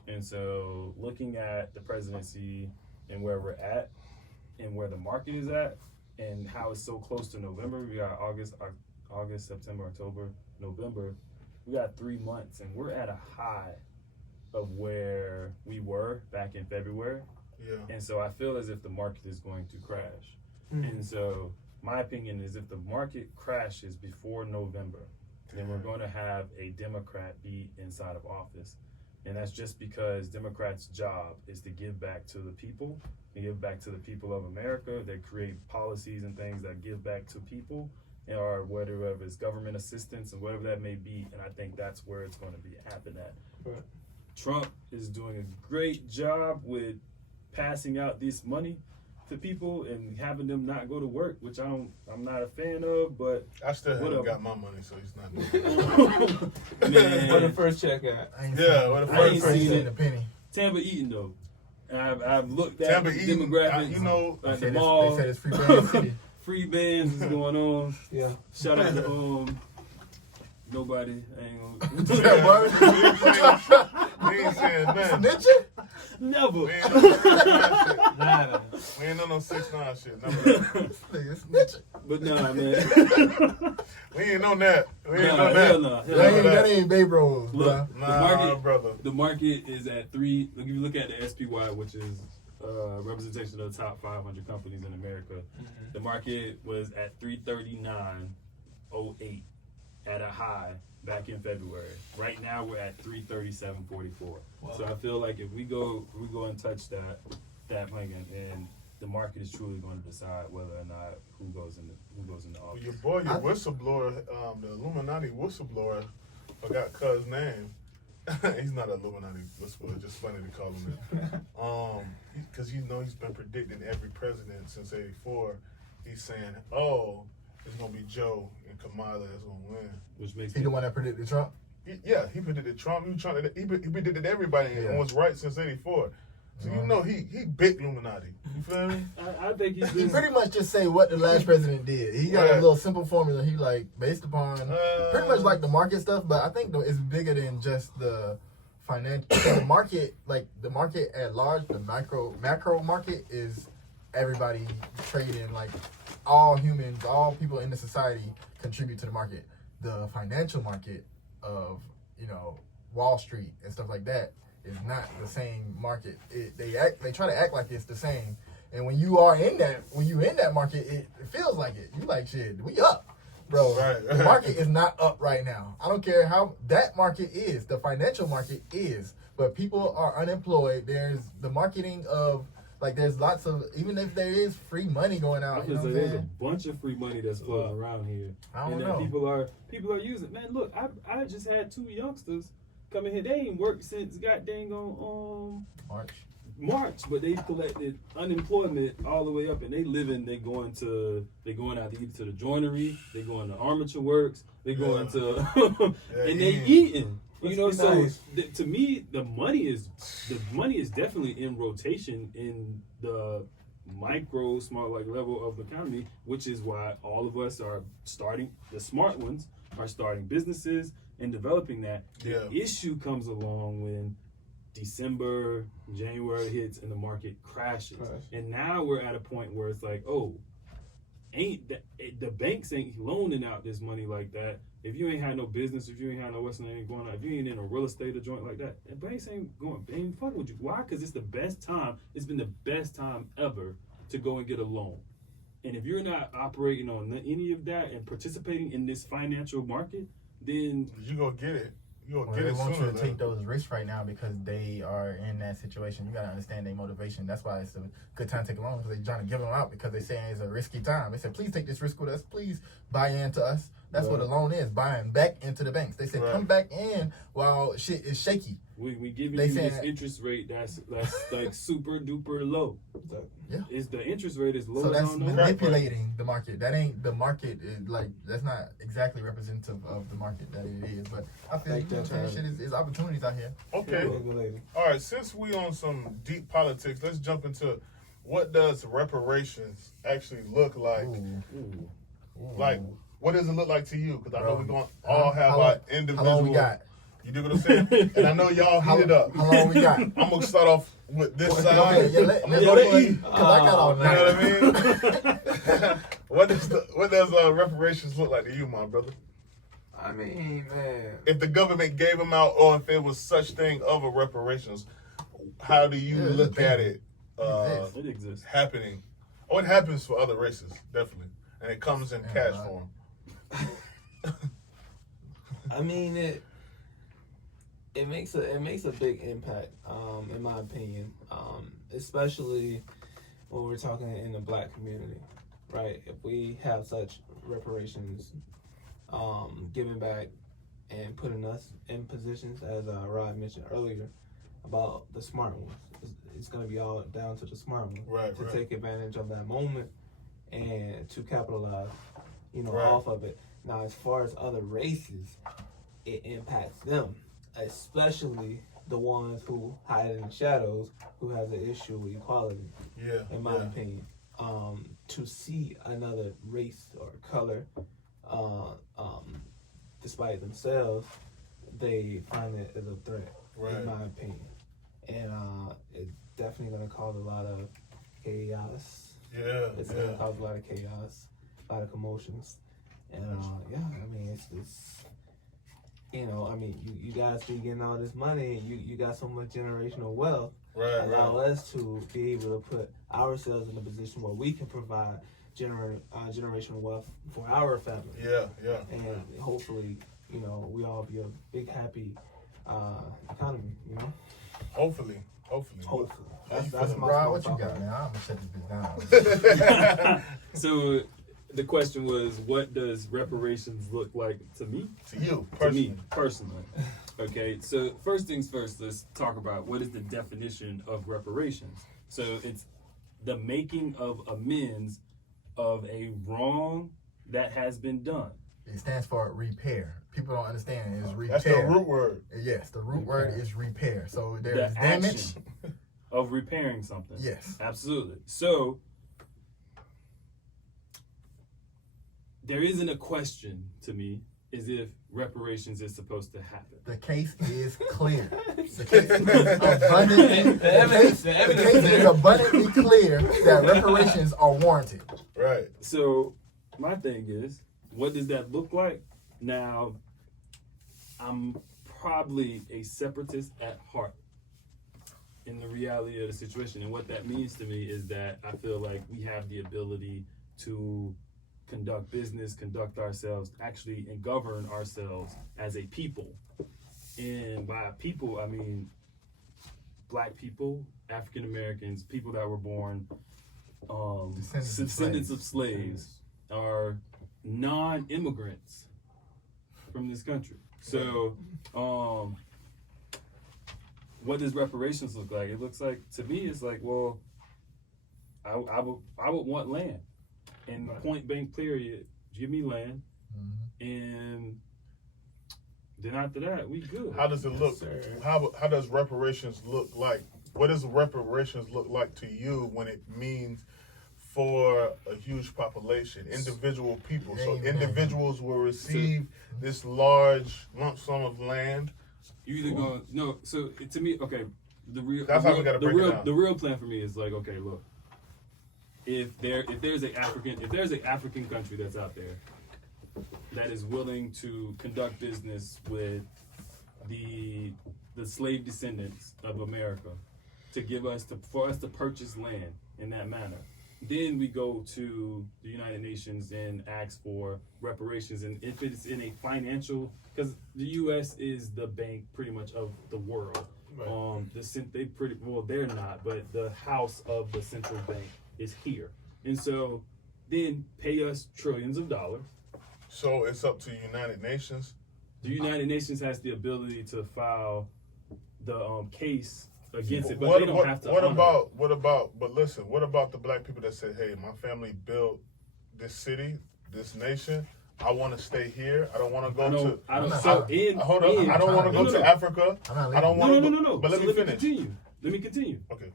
And so looking at the presidency and where we're at and where the market is at and how it's so close to November, we got August, September, October, November, we got 3 months and we're at a high of where we were back in February. Yeah. And so I feel as if the market is going to crash. And so my opinion is if the market crashes before November, then we're going to have a Democrat be inside of office. And that's just because Democrats' job is to give back to the people, and give back to the people of America. They create policies and things that give back to people, or whatever it's government assistance and whatever that may be. And I think that's where it's going to be happen at. Right. Trump is doing a great job with passing out this money to people and having them not go to work, which I'm not a fan of, but I still haven't whatever. got my money, so he's not doing it. Man, Where the first check at? I ain't Yeah, seen- well, the I ain't first seen seen a penny. Tampa eating though. And I've looked at Tampa the eating, demographics you know, at They the mall. said it's free band city. Free bands is going on. Yeah. Shout out to nobody. I ain't gonna we ain't saying nothing. Snitching? never. We ain't on no 6ix9ine shit. Nada. We ain't on no 6ix9ine shit. None of that. Nigga snitching. But nah, man. We ain't on that. We ain't Nah, on hell that. nah. Yeah, That ain't, that- that ain't Babe Rose, Look, bruh. the Nah, market, brother. the market is at 3. If you look at the SPY, which is representation of the top 500 companies in America, the market was at 339.08 at a high back in February. Right now we're at 337.44. Wow. So I feel like if we go and touch that plane, and the market is truly going to decide whether or not who goes into office. Your boy, your whistleblower, the Illuminati whistleblower, forgot Cuz's name. He's not an Illuminati whistleblower, just funny to call him that. Because you know he's been predicting every president since '84. He's saying, "Oh, it's gonna be Joe and Kamala that's gonna win." Which makes He the one that predicted Trump? He predicted Trump. He predicted everybody and was right since '84. So you know he big Illuminati. You feel me? I think he's He been, pretty much just say what the last president did. He got a Right. little simple formula. He like based upon pretty much like the market stuff, but I think it's bigger than just the financial. The market, like the market at large, the macro market is everybody trading. Like all humans, all people in the society contribute to the market. The financial market of Wall Street and stuff like that is not the same market. They try to act like it's the same. And when you in that market, it feels like it. You like, shit, we up, bro. Right. The market is not up right now. I don't care how that market is. The financial market is. But people are unemployed. There's the marketing of, like, there's lots of, even if there is free money going I out, was you know gonna what say I'm there's a saying? bunch of free money that's floating around here. I don't and that know. people are using. Man, look, I just had 2 youngsters come in here. They ain't worked since goddamn on March, but they collected unemployment all the way up, and they going out either to the joinery, they going to armature works, they going to and they eating. So nice. to me, the money is definitely in rotation in the micro smart level of the economy, which is why all of us are starting, the smart ones are starting businesses and developing that. The issue comes along when December, January hits and the market crashes. And now we're at a point where it's like, the banks ain't loaning out this money like that. If you ain't had no business, if you ain't had no what's name going on, if you ain't in a real estate or joint like that, the banks ain't fucking with you. Why? Because it's the best time. It's been the best time ever to go and get a loan. And if you're not operating on any of that and participating in this financial market, then You gonna get it. You gonna Well, get they it want sooner. you to or take later. those risks right now because they are in that situation. You gotta understand their motivation. That's why it's a good time to take a loan, because they're trying to give them out because they're saying it's a risky time. They said, please take this risk with us. Please buy into us. That's what a loan is, buying back into the banks. They said, Right. come back in while shit is shaky. we giving They you this saying- interest rate that's like super duper low. Yeah. Is the interest rate is low So as that's I know? manipulating the market. That ain't the market. Like, that's not exactly representative of the market that it is. But I feel Like you know what I'm saying, shit is opportunities out here. Okay. Regulating. All right. Since we on some deep politics, let's jump into what does reparations actually look like? Ooh. Ooh. Like, what does it look like to you? Because I know Bro, we're going to all have how our long- individual. How long we got? You dig what I'm saying? And I know y'all heated up. How long we got? I'm gonna start off with this side. Okay, yeah, let's I'm go gonna to play- E, because I got all You night. know what I mean? what does reparations look like to you, my brother? I mean, man. If the government gave them out, or if there was such thing of a reparations, how do you Yeah, it's look a at thing. it It exists. happening? Oh, it happens for other races, definitely, and it comes in Yeah, cash right. form. I mean it makes a big impact, in my opinion, especially when we're talking in the black community, right? If we have such reparations, giving back and putting us in positions, as Rod mentioned earlier, about the smart ones. It's going to be all down to the smart ones Right, to right. take advantage of that moment and to capitalize, Right. off of it. Now, as far as other races, it impacts them, especially the ones who hide in the shadows, who has an issue with equality, Yeah, in my yeah. opinion. To see another race or color, despite themselves, they find it as a threat, Right. in my opinion. And it's definitely going to cause a lot of chaos. Yeah, It's going to yeah. cause a lot of chaos, a lot of commotions. And yeah, I mean, it's I mean, you guys be getting all this money, and you got so much generational wealth. Right, Allow right. us to be able to put ourselves in a position where we can provide generational wealth for our family. Yeah, yeah. And hopefully, we all be a big, happy economy, Hopefully. Hopefully. How you That's feeling, my Rod, small what you talk. got, man? I'm gonna shut this bitch down. So the question was, what does reparations look like to me? To you, To personally. me, personally. Okay, so first things first, let's talk about what is the definition of reparations. So it's the making of amends of a wrong that has been done. It stands for repair. People don't understand. It's repair. That's the root word. Yes, the root word is repair. So The there's damage. action of repairing something. Yes. Absolutely. So there isn't a question to me as if reparations is supposed to happen. The case is clear. The case is abundantly, The evidence- the evidence case is is there. abundantly clear that reparations are warranted. Right. So my thing is, what does that look like? Now, I'm probably a separatist at heart in the reality of the situation. And what that means to me is that I feel like we have the ability to conduct business, conduct ourselves, actually, and govern ourselves as a people. And by people, I mean black people, African Americans, people that were born descendants of slaves, are non-immigrants from this country. So, what does reparations look like? It looks like, to me, it's like, well, I would want land, and point blank period, give me land, and then after that, we good. How does it look? sir. How does reparations look like? What does reparations look like to you when it means for a huge population, individual people? So Amen. individuals will receive this large lump sum of land. You either going no. So to me, okay, the real That's the how real, we gotta the break it real down. the real plan for me is like, okay, look, if there's an African country that's out there that is willing to conduct business with the slave descendants of America for us to purchase land in that manner, then we go to the United Nations and ask for reparations. And if it's in a financial, because the U.S. is the bank pretty much of the world. Right. They're not, but the house of the central bank is here. And so then pay us trillions of dollars. So it's up to United Nations. The United Nations has the ability to file the case against it, but What, they don't what, have to. what honor about what about? But listen, what about the black people that say, "Hey, my family built this city, this nation. I want to stay here. I don't want to go to. I don't. I'm So not- in Hold on. in- I don't want to go no, to no. Africa. I'm not I don't leaving. want to. No. But So let me finish. Let me continue. Okay.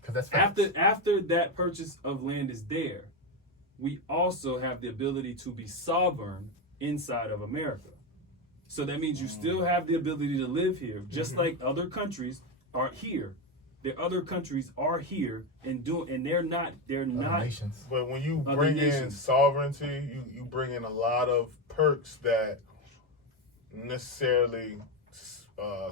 Because that's facts. After that purchase of land is there, we also have the ability to be sovereign inside of America. So that means you still have the ability to live here, just like other countries are here. The other countries are here and they're not Nations. But when you Other bring in nations. sovereignty, you bring in a lot of perks that necessarily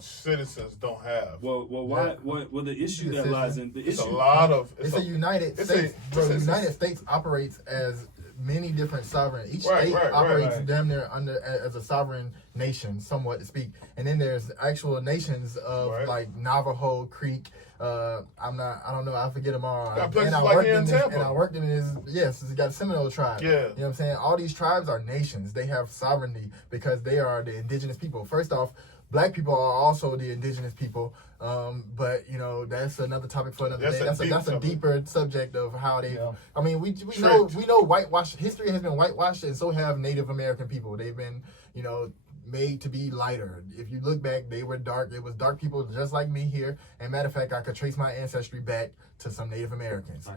citizens don't have. Well, the issue that lies in the It's issue. a lot of. It's a United it's States. a- Bro, it's the a- United States operates as many different sovereign. Each Right, state right, operates right. damn near under as a sovereign nation, somewhat to speak. And then there's actual nations of Right. like Navajo Creek. I don't know. I forget them all. Got places I like worked here in in this, Tampa. and I worked in this. Yes, it's got a Seminole tribe. Yeah. You know what I'm saying? All these tribes are nations. They have sovereignty because they are the indigenous people. First off, black people are also the indigenous people. But you know, that's another topic for another day. That's a topic. deeper subject of how they. Yeah. I mean, we know whitewash history has been whitewashed, and so have Native American people. They've been, you know, made to be lighter. If you look back, they were dark. It was dark people just like me here. And matter of fact, I could trace my ancestry back to some Native Americans.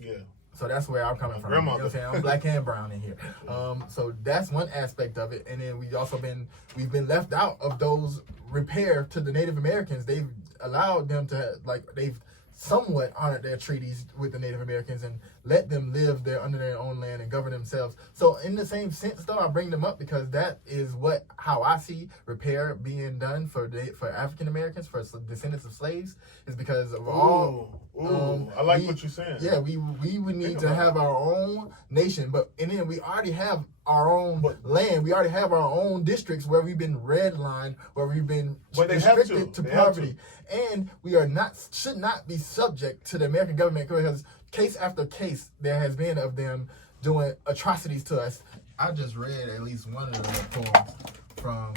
Yeah. So that's where I'm coming from. You know what I'm saying? I'm black and brown in here. So that's one aspect of it. And then we've been left out of those repair to the Native Americans. They've allowed them to, they've somewhat honored their treaties with the Native Americans and let them live there under their own land and govern themselves. So in the same sense, though, I bring them up because that is how I see repair being done for African Americans, for descendants of slaves, is because of all. I like what you're saying. Yeah, we would need to have our own nation, and then we already have our own land. We already have our own districts where we've been redlined, where we've been But they have restricted to. to They have poverty, and we should not be subject to the American government because case after case there has been of them doing atrocities to us. I just read at least one of the poems from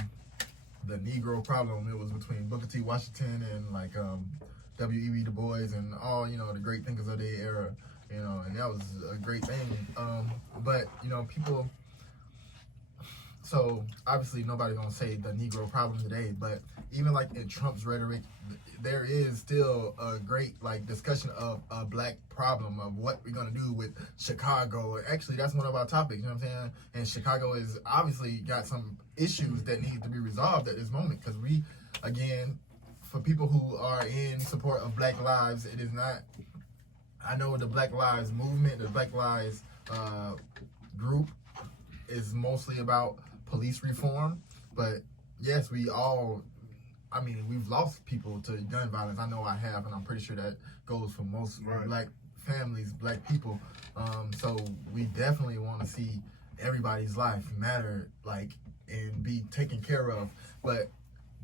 the Negro Problem. It was between Booker T. Washington and W.E.B. Du Bois and all, you know, the great thinkers of their era, you know, and that was a great thing. But, you know, people, so obviously nobody's going to say the Negro problem today, but even like in Trump's rhetoric, there is still a great discussion of a black problem of what we're going to do with Chicago. Actually, that's one of our topics, you know what I'm saying? And Chicago is obviously got some issues that need to be resolved at this moment because we, again, for people who are in support of Black Lives, it is not. I know the Black Lives movement, the Black Lives group, is mostly about police reform. But yes, we've lost people to gun violence. I know I have, and I'm pretty sure that goes for most Black families, Black people. So we definitely want to see everybody's life matter, and be taken care of. But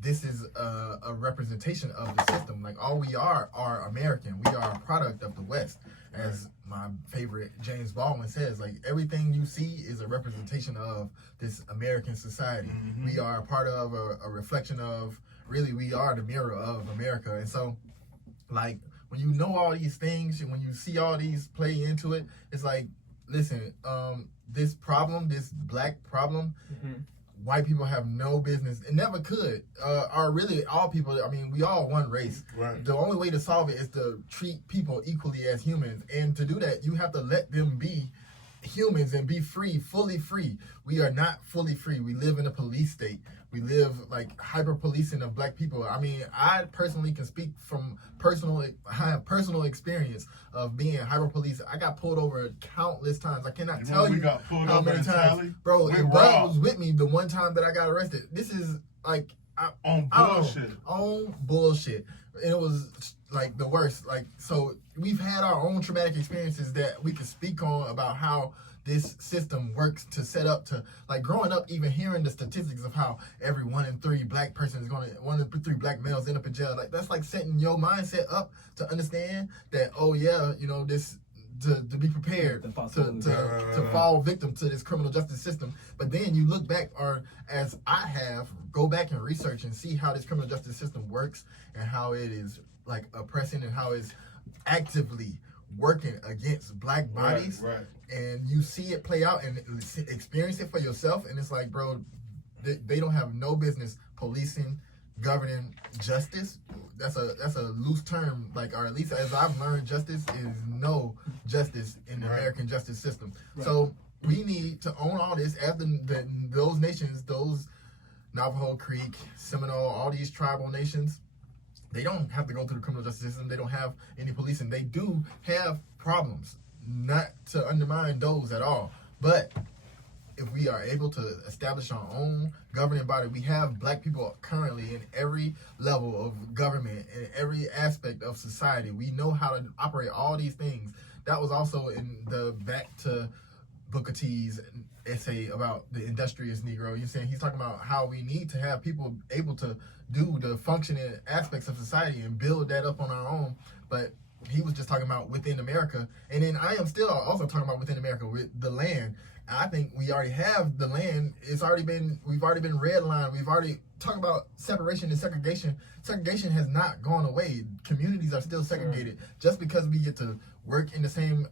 this is a representation of the system. All we are American. We are a product of the West. As my favorite James Baldwin says, everything you see is a representation of this American society. Mm-hmm. We are a part of a reflection of, really, we are the mirror of America. And so, when you know all these things and when you see all these play into it, it's listen, this problem, this black problem, white people have no business. It never could. Or really, all people, we all one race. Right. The only way to solve it is to treat people equally as humans. And to do that, you have to let them be humans and be free, fully free. We are not fully free. We live in a police state. We live hyper policing of black people. I personally can speak from personal experience of being hyper policed. I got pulled over countless times. I cannot tell you how many times. Bro, and Bud was with me the one time that I got arrested. This is On bullshit. On bullshit. And it was like the worst. Like, so we've had our own traumatic experiences that we can speak on about how this system works to set up to, like, growing up, even hearing the statistics of how every 1 in 3 black person is going to, 1 in 3 black males end up in jail. Like, that's like setting your mindset up to understand that, oh yeah, you know, this, to be prepared to fall victim to this criminal justice system. But then you look back, or as I have, go back and research and see how this criminal justice system works and how it is like oppressing and how it's actively working against black bodies. Right. And you see it play out and experience it for yourself. And it's like, bro, they don't have no business policing, governing justice. That's a loose term, like, or at least as I've learned, justice is no justice in the American justice system. Right. So we need to own all this as those nations, those Navajo, Creek, Seminole, all these tribal nations. They don't have to go through the criminal justice system. They don't have any policing. They do have problems, not to undermine those at all. But if we are able to establish our own governing body, we have black people currently in every level of government, in every aspect of society. We know how to operate all these things. That was also in the back to Booker T's essay about the industrious Negro. You're saying he's talking about how we need to have people able to do the functioning aspects of society and build that up on our own. But he was just talking about within America. And then I am still also talking about within America with the land. I think we already have the land. We've already been redlined. We've already talked about separation and segregation. Segregation has not gone away. Communities are still segregated. Just because we get to work in the same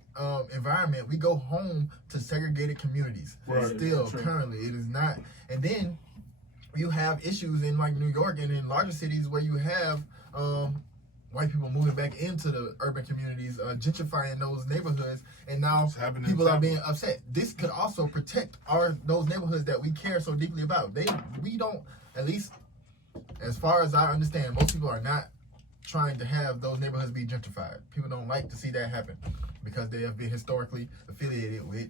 environment, we go home to segregated communities. Still, currently, it is not. And then you have issues in like New York and in larger cities where you have white people moving back into the urban communities, gentrifying those neighborhoods, and now people are being upset. This could also protect those neighborhoods that we care so deeply about. We don't, at least as far as I understand, most people are not trying to have those neighborhoods be gentrified. People don't like to see that happen because they have been historically affiliated with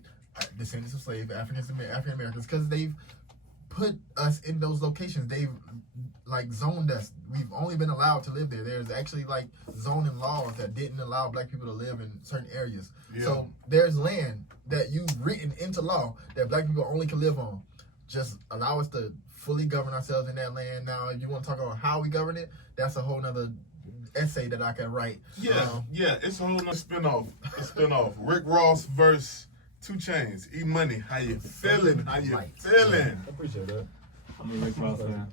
descendants of slaves, African Americans, because they've put us in those locations. They've like zoned us. We've only been allowed to live there. There's actually like zoning laws that didn't allow black people to live in certain areas. Yeah. So there's land that you've written into law that black people only can live on. Just allow us to fully govern ourselves in that land. Now, if you want to talk about how we govern it, that's a whole nother essay that I can write. Yeah, it's a whole nother spinoff. Rick Ross versus 2 Chainz. E-Money, how you feeling? How you feeling? I appreciate that. I'm a Rick Ross fan,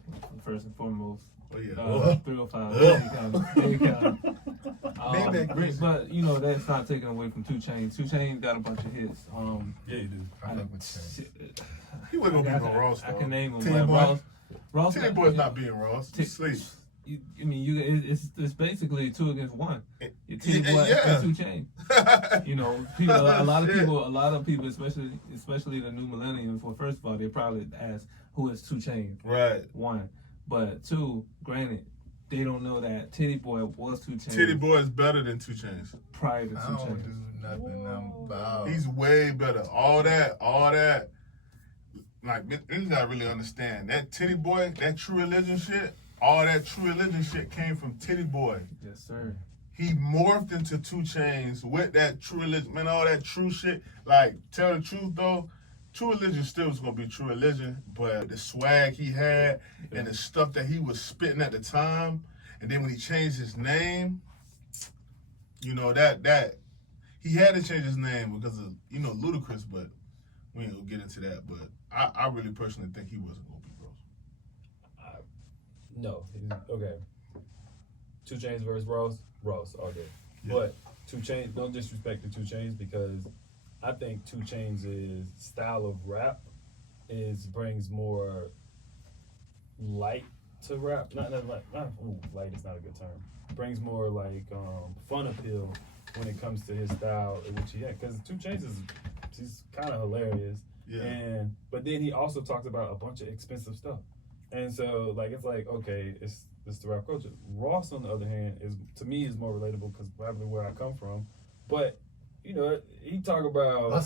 first and foremost. Oh yeah. 305. But you know, that's not taken away from 2 Chainz. 2 Chainz got a bunch of hits. Yeah, you do. He wasn't gonna be no Ross. I can name him. Titty Boy. Ross. Titty Boy's not being Ross. Sleep. It's basically 2 against 1. Titty Boy and 2 Chainz. You know, people. A lot of people, especially the new millennials. Well, first of all, they probably ask who is 2 Chainz. Right. 1, but 2. Granted, they don't know that Titty Boy was 2 Chainz. Titty Boy is better than 2 Chainz. Prior to 2 Chainz. I don't do nothing. He's way better. All that. Like, you gotta really understand that Titty Boy, that True Religion shit. All that True Religion shit came from Titty Boy. Yes, sir. He morphed into 2 Chainz with that True Religion, man. All that true shit. Like, tell the truth though, True Religion still was gonna be True Religion, but the swag he had and the stuff that he was spitting at the time, and then when he changed his name, you know that he had to change his name because of Ludacris, but we ain't gonna get into that. But I really personally think he wasn't gonna be Ross. No, okay. 2 Chainz versus Ross all day. Yeah. But 2 Chainz, no disrespect to 2 Chainz, because I think 2 Chainz' style of rap brings more light to rap. Not light. Light is not a good term. Brings more like fun appeal when it comes to his style, which he had. Because 2 Chainz he's kind of hilarious. Yeah. But then he also talks about a bunch of expensive stuff. And so, like, it's like, okay, it's the rap culture. Ross, on the other hand, to me is more relatable because probably where I come from. But, you know, he talk about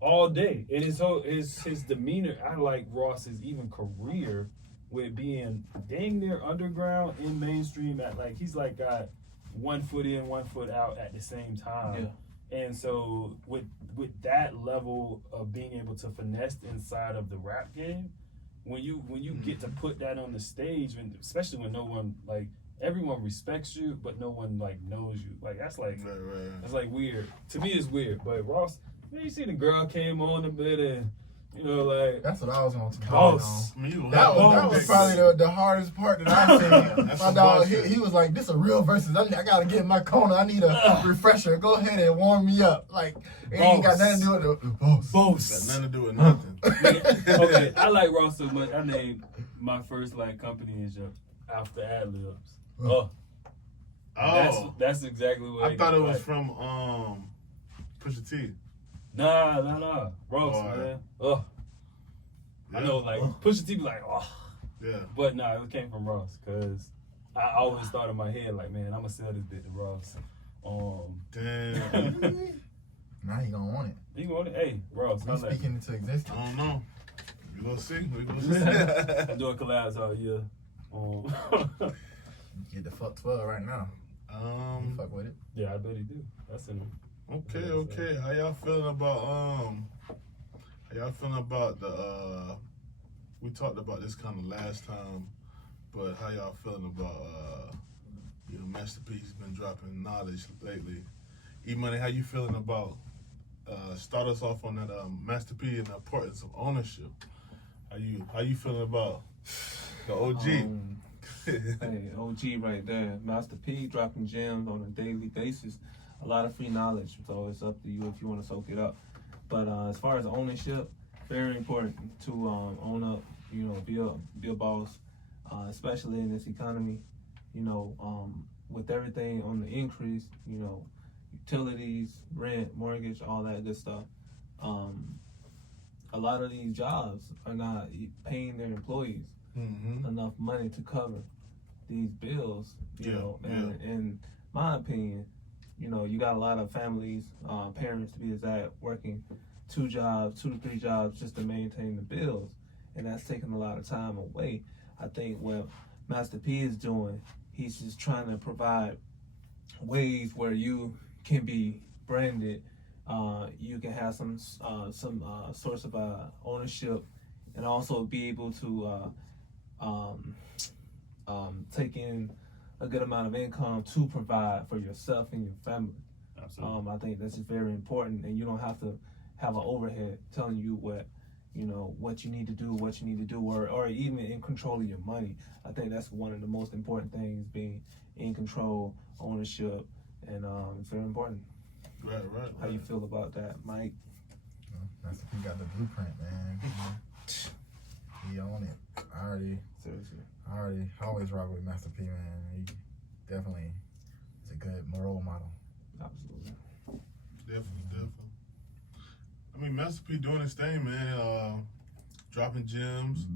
all day. And his demeanor, I like Ross's even career with being dang near underground in mainstream at like he's like got 1 foot in, 1 foot out at the same time. Yeah. And so with that level of being able to finesse inside of the rap game, when you get to put that on the stage, especially when no one like everyone respects you, but no one like knows you. Like that's like that's like weird. To me, it's weird. But Ross, man, you see the girl came on a bit and you know like that's what I was on to boss. I mean, that was probably the hardest part that I've seen. My dog, he was like, "This a real versus. I gotta get in my corner. I need a refresher. Go ahead and warm me up." Like it ain't got nothing to do with the boss. Boss. Got nothing to do with nothing. Okay, I like Ross so much. I named my first like company and shit after ad libs. That's exactly what I thought it was from Pusha T. Nah. Ross, man. I know, like, Pusha T be like, Yeah. But nah, it came from Ross, because I always thought in my head, like, man, I'm going to sell this bit to Ross. Damn. Now he gonna want it. He want it? Hey, Ross. He's speaking into existence. I don't know. We gonna see. I'm doing collabs all year. Get the fuck 12 right now. You fuck with it. Yeah, I bet he do. That's in him. Okay. How y'all feeling about the we talked about this kind of last time, but how y'all feeling about Master P's been dropping knowledge lately. E-Money, how you feeling about start us off on that Master P and the importance of ownership. How you feeling about the OG? Hey, OG right there. Master P dropping gems on a daily basis. A lot of free knowledge. So it's up to you if you want to soak it up. But as far as ownership, very important to own up, be a boss, especially in this economy. With everything on the increase, utilities, rent, mortgage, all that good stuff. A lot of these jobs are not paying their employees enough money to cover these bills, in my opinion, you got a lot of families, parents to be exact, working 2 to 3 jobs just to maintain the bills, and that's taking a lot of time away. I think what Master P is doing, he's just trying to provide ways where you can be branded, you can have some source of ownership, and also be able to take in a good amount of income to provide for yourself and your family. Absolutely. I think that's just very important, and you don't have to have an overhead telling you what you need to do, or even in control of your money. I think that's one of the most important things, being in control, ownership, and it's very important. Right. How you feel about that, Mike? Master P got the blueprint, man. He on it. Seriously. I always rock with Master P, man. He definitely is a good role model. Absolutely. Definitely. I mean, Master P doing his thing, man. Dropping gems.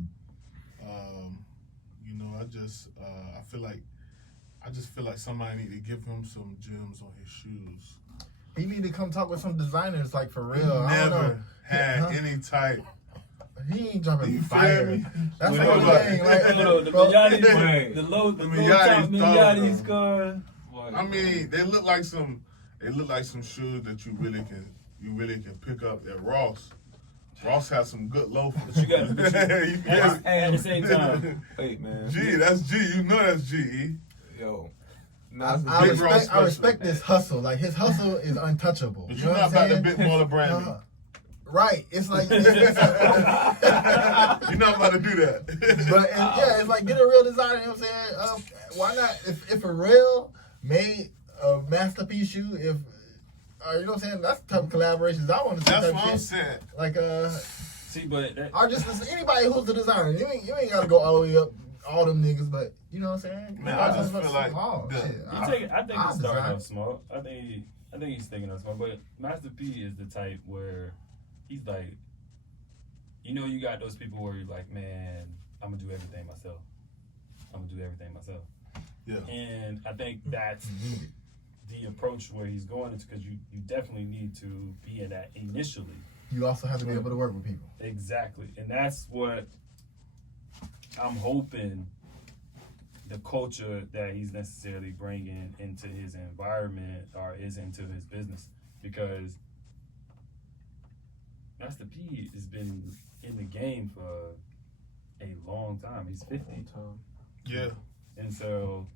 I just feel like somebody need to give him some gems on his shoes. He need to come talk with some designers, like, for real. He I don't know. never had any type. He ain't dropping You feel fire. me? That's Wait, the hold whole on. thing. Like, The bro, Miati, the low top Miati's car. I mean, they look like some shoes that you really can pick up at Ross. Ross has some good loafers. But you got at the same time. Wait, man. G, that's G. You know that's G. Yo. I respect this hustle. Like, his hustle is untouchable. But You you're know not what I'm about to saying? bit Baller brand me. Right. It's like, You're not about to do that. but it's like, get a real designer. You know what I'm saying? Why not? If a real made a masterpiece shoe, you know what I'm saying? That's the type of collaborations I want to see. That's what I'm saying. Like See, but or just anybody who's the designer. You ain't got to go all the way up. All them niggas, but you know what I'm saying? Man, I just feel like I think he's starting off small. I think he's thinking of small. But Master P is the type where he's like, you got those people where you're like, man, I'm gonna do everything myself. Yeah. And I think that's the approach where he's going into, because you definitely need to be in that initially. You also have to be able to work with people. Exactly, and that's what I'm hoping the culture that he's necessarily bringing into his environment or is into his business, because Master P has been in the game for a long time. He's 50. Yeah. And so,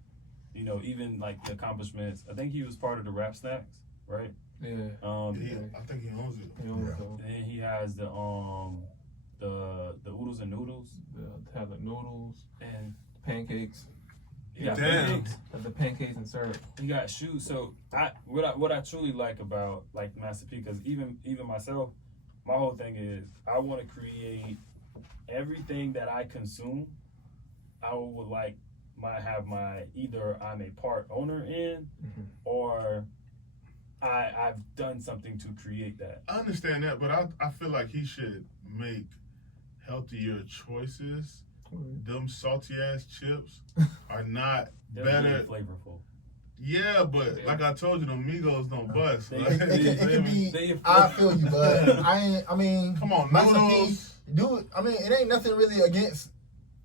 you know, even like the accomplishments, I think he was part of the Rap Snacks, right? Yeah. I think he owns it. And he has the oodles and noodles. Have the noodles And pancakes. he got Damn. pancakes. The pancakes and syrup. He got shoes. So what I truly like about like Master P, because even myself, my whole thing is I want to create everything that I consume. I would like have either I'm a part owner in, or I've done something to create that. I understand that, but I feel like he should make healthier choices. Them salty ass chips are not They're better. really flavorful. Yeah, but like I told you, the Amigos don't bust. It can be. I feel you, but I mean, Come on, Master P, noodles. dude. I mean, it ain't nothing really against.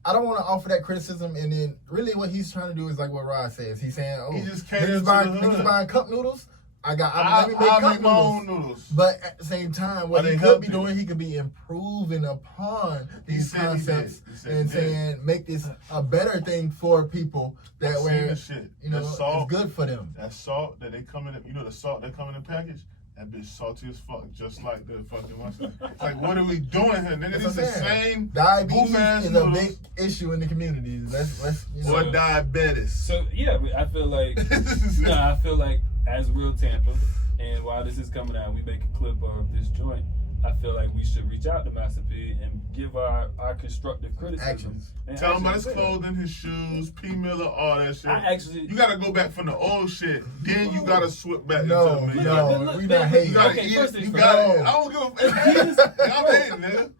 I don't want to offer that criticism, and then really what he's trying to do is like what Rod says. He's saying, "Oh, He just caters to the hood. niggas buying cup noodles. Let me make I cup make my noodles." own noodles. But at the same time, what Are he they could be healthy? doing, he could be improving upon these said he concepts did. He said and he did. saying make this a better thing for people that I've seen way the shit. you know The salt, it's good for them. that salt that they come in, you know, the salt that come in the package, that bitch salty as fuck, just like the fucking website. It's like, what are we doing here, nigga? That's These the what I'm saying. same Diabetes goof-ass is noodles. a big issue in the community. Let's you Or know. diabetes. So yeah, I feel like I feel like as real Tampa, and while this is coming out, we make a clip of this joint. I feel like we should reach out to Master P and give our constructive criticism. Actions. And Tell him about his actions. clothing, his shoes, P. Miller, all that shit. I actually, You gotta go back from the old shit. Then you gotta switch back No, into the no, we not You hating. gotta Okay, eat. first You things gotta. first. I don't give a fuck. I'm hating,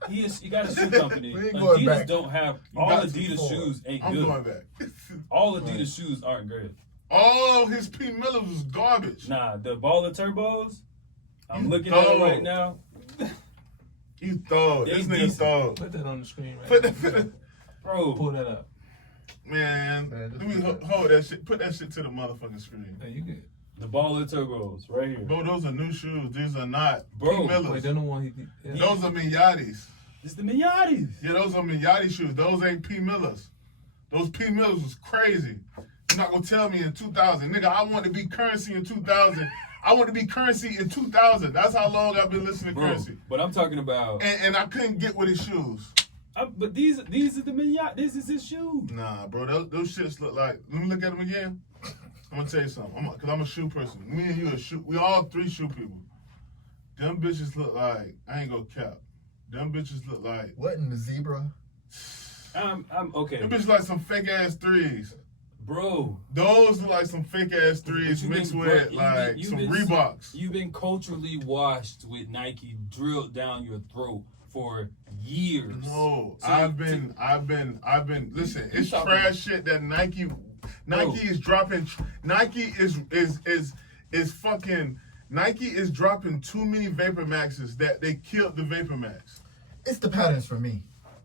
nigga. you got a shoe company. We ain't going Adidas back. don't have You all got to Adidas forward. shoes ain't I'm good. going back. All Adidas shoes aren't good. All his P. Millers was garbage. Nah, the Baller Turbos, I'm You looking at them thug. right now. You thug. They This nigga decent. thug. Put that on the screen right Put now. that, Bro, Pull that up. man, Man, let me hold that shit. Put that shit to the motherfucking screen. Hey, you good. the Baller Turbos right here. Bro, those are new shoes. These are not Bro, P. Wait, Millers. they're the one he. Yeah. Those are Miyatis. It's the Miatis. Yeah, those are Miyati shoes. Those ain't P. Millers. Those P. Millers was crazy. You're not gonna tell me in 2000. Nigga, I want to be currency in 2000. I want to be currency in 2000. That's how long I've been listening to Bro, currency. but I'm talking about. And I couldn't get with his shoes. But these are the Miatis. This is his shoe. Nah, bro, those shits look like. Let me look at them again. I'm gonna tell you something. Cause I'm a shoe person. Me and you are shoe. We all three shoe people. Them bitches look like. I ain't gonna cap. Them bitches look like. What in the zebra? I'm okay, Them bitches like some fake ass threes. bro. Those look like some fake ass threes But mixed you've with been- like you've some been- Reeboks. You've been culturally washed with Nike drilled down your throat for years. No, So I've been. Listen, it's talking- trash shit that Nike is dropping. Nike is fucking. Nike is dropping too many Vapor Maxes that they killed the Vapor Max. It's the patterns for me.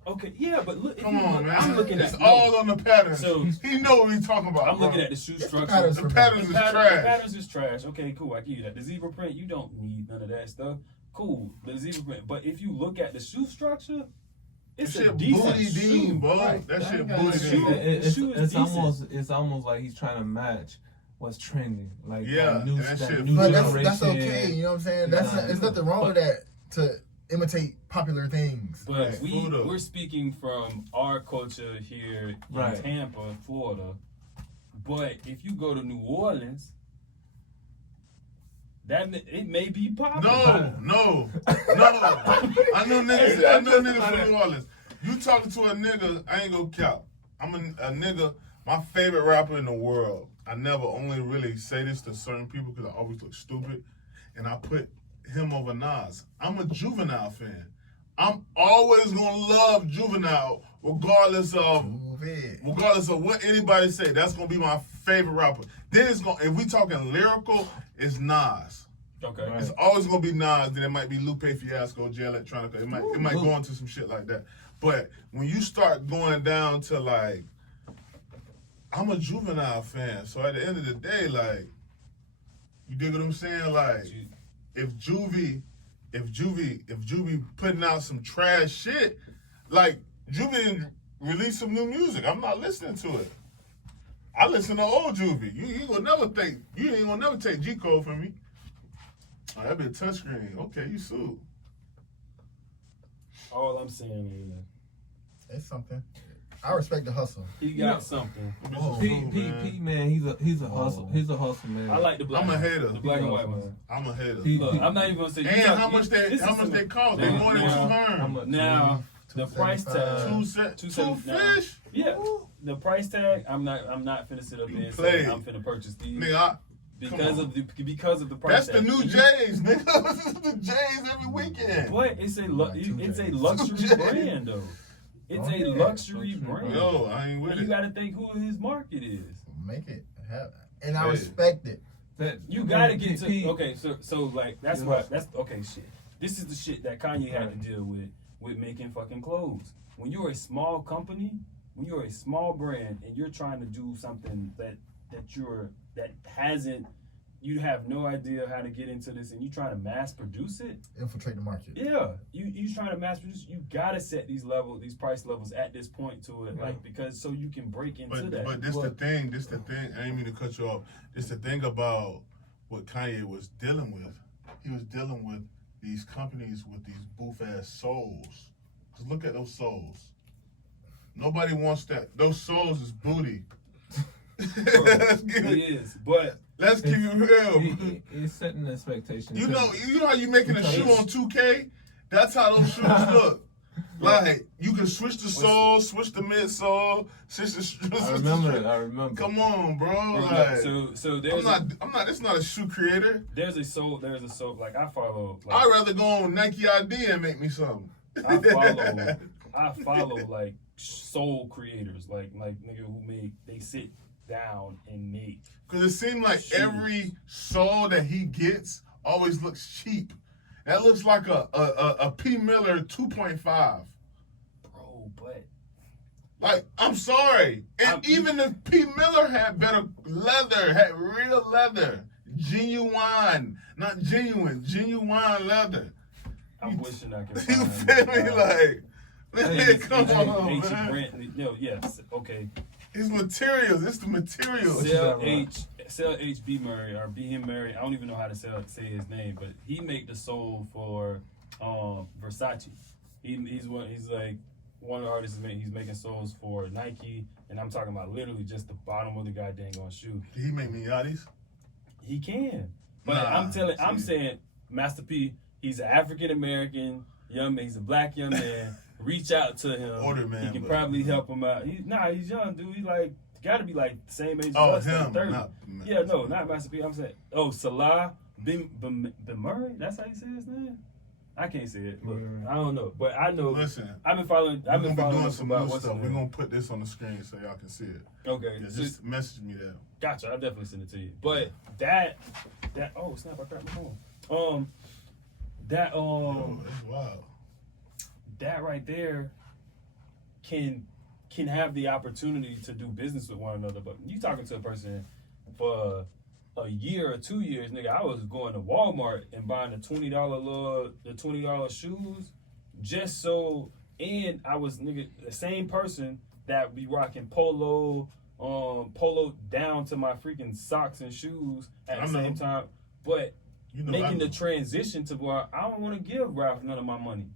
Okay, yeah, but look. if Come you on, look, man. I'm looking it's at. all on the patterns. So- he know what he's talking about. I'm looking bro. at the shoe It's the structure. patterns The for me. patterns is The trash. patterns is trash. Okay, cool. I give you that. The zebra print, you don't need none of that stuff. Cool, the zebra print. But if you look at the shoe structure, it's That a shit decent booty shoe. dean, bro. Right. That shit That booty shoe- dean. It's, shoe is decent. it's almost like he's trying to match what's trending. Like Yeah, that new, that shit new But generation. that's okay. You know what I'm saying? There's nothing wrong with that to imitate popular things. But Right. Fudo. we're speaking from our culture here in Right. Tampa, Florida. But if you go to New Orleans, it may be popular. No. I know niggas from New Orleans. You talking to a nigga, I ain't gonna count. I'm a nigga, my favorite rapper in the world. I never only really say this to certain people because I always look stupid. And I put him over Nas. I'm a Juvenile fan. I'm always gonna love Juvenile regardless of what anybody say. That's gonna be my favorite rapper. Then it's gonna, if we talking lyrical, it's Nas. Okay. Right. It's always gonna be Nas. Then it might be Lupe Fiasco, Jay Electronica. It might go into some shit like that. But when you start going down to like, I'm a Juvenile fan, so at the end of the day, like, you dig what I'm saying? Like, if Juvie putting out some trash shit, like Juvie released some new music, I'm not listening to it. I listen to old Juvie. You ain't gonna never take G Code from me. Oh, that be a touchscreen. Okay, you sued. All I'm saying is It's something. I respect the hustle. he got something. Oh, Pete, man, he's a hustle. He's a hustle, man. I like the black. I'm a hater. The black and white one. I'm a hater. Look, I'm not even gonna say. And how much they cost? They more than $200. Now the price tag. Two now. fish. Yeah, the price tag. I'm not finna sit up here and Play. say I'm finna purchase these Nigga, because of the price. that's the tag. new J's, nigga. This is the J's every weekend. But it's a luxury brand though. It's a luxury brand. Yo, I ain't with And you it. gotta think who his market is. Make it happen. And I respect it. You gotta get to okay. So like that's okay. Shit. This is the shit that Kanye had to deal with making fucking clothes. When you're a small company, when you're a small brand, and you're trying to do something you have no idea how to get into this, and you trying to mass produce it. Infiltrate the market. Yeah, you trying to mass produce. You gotta set these price levels at this point to it, like because so you can break into that. But this the thing. I ain't mean to cut you off. This the thing about what Kanye was dealing with. He was dealing with these companies with these boof ass souls. Cause look at those souls. Nobody wants that. Those souls is booty. It is, but let's keep it real. It's setting expectations. You know how you making a shoe on 2K? That's how those shoes look. Like you can switch the sole, switch the midsole, switch the. I remember. Come on, bro. Like, so there's I'm not. It's not a shoe creator. There's a soul. Like I follow. Like, I'd rather go on Nike ID and make me something. I follow like soul creators, like nigga who they sit down and make. Cause it seemed like shoes. every sole that he gets always looks cheap. That looks like a P Miller 2.5. Bro, but like I'm sorry, and even if P Miller had better leather, had real leather, genuine, not genuine, genuine leather. I'm wishing I could. You feel me? Like, come on, man. Yes, okay. His materials. It's the materials. Sell H.B. Murray or B. M. Murray. I don't even know how to say his name, but he make the soul for Versace. He's like one of the artists. He's making souls for Nike, and I'm talking about literally just the bottom of the goddamn shoe. Did he make Miatis? He can, but I'm saying Master P. He's an African American young man. He's a black young man. Reach out to him. Older man. He can probably help him out. He's young, dude. He's like got to be like the same age as Oh, us, him. 30. Not Not Master P. I'm saying, Salah bin Murray. That's how you say his name. I can't say it. Look, I don't know, but I know. Listen, I've been following. We're gonna be doing some about new stuff. We're gonna put this on the screen so y'all can see it. Okay, Yeah, just message me that. Gotcha. I'll definitely send it to you. But that. Oh snap! I cracked my phone. That's wild. That right there can have the opportunity to do business with one another. But you talking to a person for a year or 2 years, nigga, I was going to Walmart and buying the $20 shoes just so, and I was the same person that be rocking polo down to my freaking socks and shoes at the same time, but making the transition to where I don't want to give Ralph none of my money.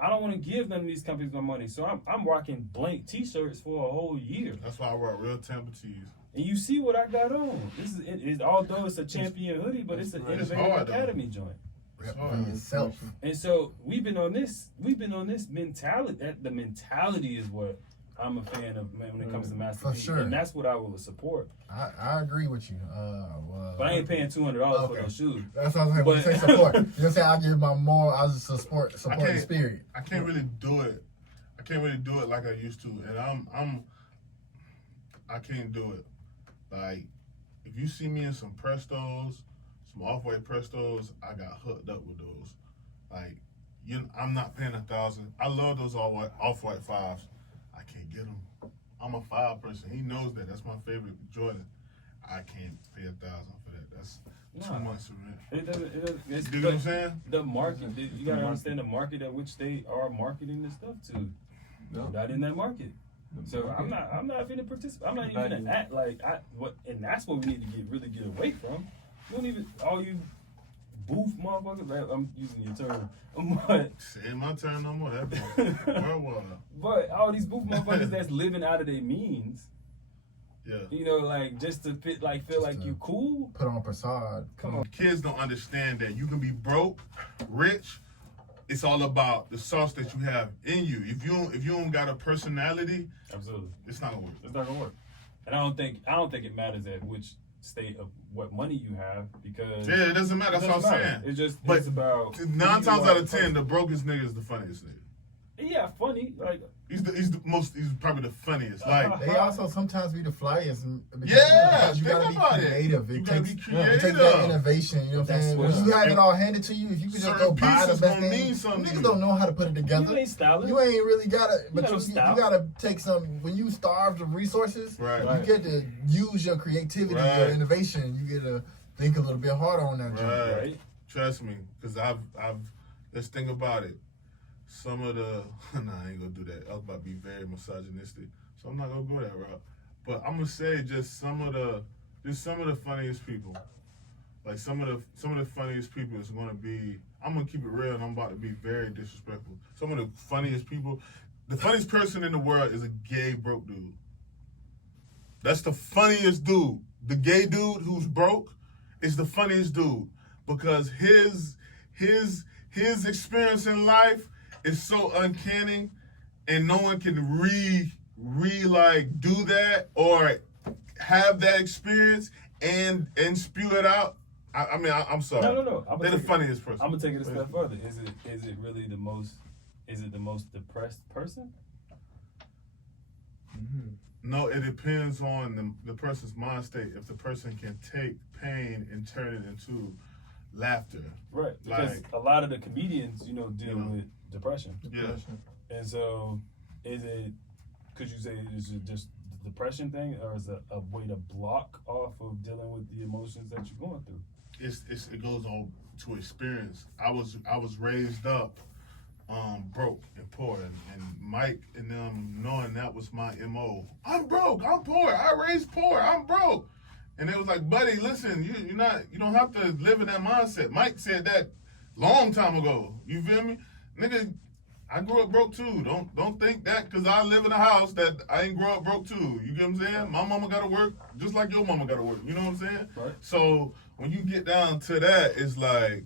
I don't want to give none of these companies my money. So I'm rocking blank t-shirts for a whole year. That's why I rock real Tampa tees. And you see what I got on. This is although it's a Champion hoodie, but it's an Innovative Academy joint. For yourself. And so we've been on this mentality. The mentality is what I'm a fan of, man, when it comes to Master P. Sure. And that's what I will support. I agree with you. But I ain't paying $200 for those shoes. That's what I was saying. When you say support, you say I give my more. I just support the spirit. I can't really do it. I can't really do it like I used to, and I can't do it. Like if you see me in some Prestos, some off-white Prestos, I got hooked up with those. Like, I'm not paying $1,000. I love those off-white 5s. I can't get them. I'm a 5 person. He knows that. That's my favorite Jordan. I can't pay $1,000 for that. That's too much for me. It doesn't. It's You know what I'm saying? The market. You gotta understand the market at which they are marketing this stuff to. No. Not in that market. So I'm not finna participate. I'm not even gonna act like and that's what we need to really get away from. You don't even all you booth motherfuckers. I'm using your term, but Ain't my turn no more. That worldwide. but all these booth motherfuckers that's living out of their means. Yeah. You know, like just to feel like you cool. Put on a facade. Come on. Kids don't understand that you can be broke, rich. It's all about the sauce that you have in you. If you don't got a personality, Absolutely. it's not gonna work. It's not gonna work. And I don't think it matters at which state of what money you have because Yeah, it doesn't matter. That's what I'm saying. It's about 9 times out of 10, the brokest nigga is the funniest nigga. Yeah, funny. Like He's probably the funniest. Like, They also sometimes be the flyest. yeah, You gotta think be about it. creative. You It gotta takes be creative. it takes that innovation. You know what I'm That's saying? what- When you have it all handed to you, if you could just Certain go buy the pieces best gonna thing, mean something to niggas you. don't know how to put it together. you ain't styling. You ain't really gotta, but gotta you style. gotta take some. When you starved of resources, Right. you get to use your creativity, Right. your innovation. You get to think a little bit harder on that job. Right. Right. Trust me, because I've let's think about it. Some of the I ain't gonna do that. I was about to be very misogynistic, so I'm not gonna go that route. But I'm gonna say just some of the funniest people. Like some of the funniest people is gonna be. I'm gonna keep it real, and I'm about to be very disrespectful. Some of the funniest people. The funniest person in the world is a gay broke dude. That's the funniest dude. The gay dude who's broke is the funniest dude because his experience in life is so uncanny, and no one can like do that or have that experience and spew it out. I'm sorry. No. They're the funniest person. I'm gonna take it a step further. Is it really the most? Is it the most depressed person? No, it depends on the person's mind state. If the person can take pain and turn it into laughter. Right. Because Like- a lot of the comedians, deal with depression. Yeah. And so, could you say is it just the depression thing, or is it a way to block off of dealing with the emotions that you're going through? It goes on to experience. I was raised up broke and poor, and Mike and them knowing that was my MO. I'm broke, I'm poor, I raised poor, I'm broke. And it was like, buddy, listen, you don't have to live in that mindset. Mike said that long time ago. You feel me? Nigga, I grew up broke too. Don't think that because I live in a house that I ain't grow up broke too. You get what I'm saying? My mama gotta work just like your mama gotta work. You know what I'm saying? Right. So when you get down to that, it's like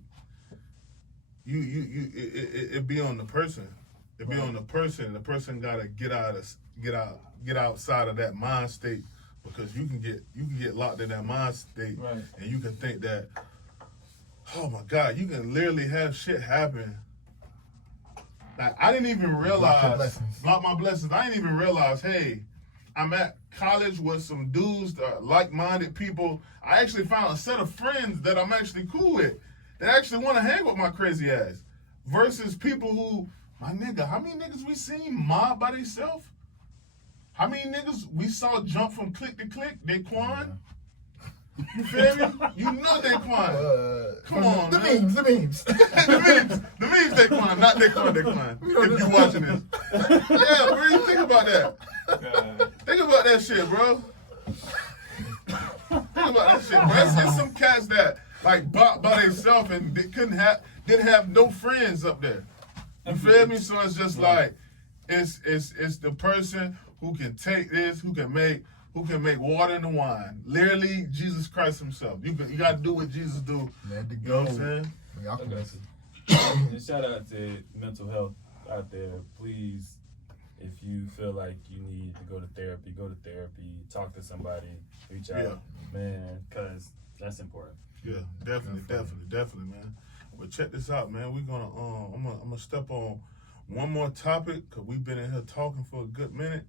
it be on the person. It be on the person. The person gotta get outside of that mind state, because you can get locked in that mind state, Right. and you can think that, oh my God, you can literally have shit happen. Like, I didn't even realize, block my blessings. I didn't even realize, hey, I'm at college with some dudes that are like-minded people. I actually found a set of friends that I'm actually cool with, that actually want to hang with my crazy ass, versus people who, my nigga, how many niggas we seen mob by themselves? How many niggas we saw jump from click to click? Daquan? You feel me? You know Daquan. Come on, the man. memes. The memes, Daquan, not Daquan. If you watching this, yeah, bro, you think about that. Think about that shit, bro. Think about that shit, bro. There's some cats that like bought by themselves and they didn't have no friends up there. You feel me? So it's just like it's the person who can take this, who can make water into wine. Literally, Jesus Christ himself. You got to do what Jesus do. Let it You know go. what I'm saying? Y'all can And shout out to mental health out there. Please, if you feel like you need to go to therapy, talk to somebody, reach out, man, because that's important. Yeah, definitely, man. But check this out, man. We're gonna I'm gonna step on one more topic, because we've been in here talking for a good minute.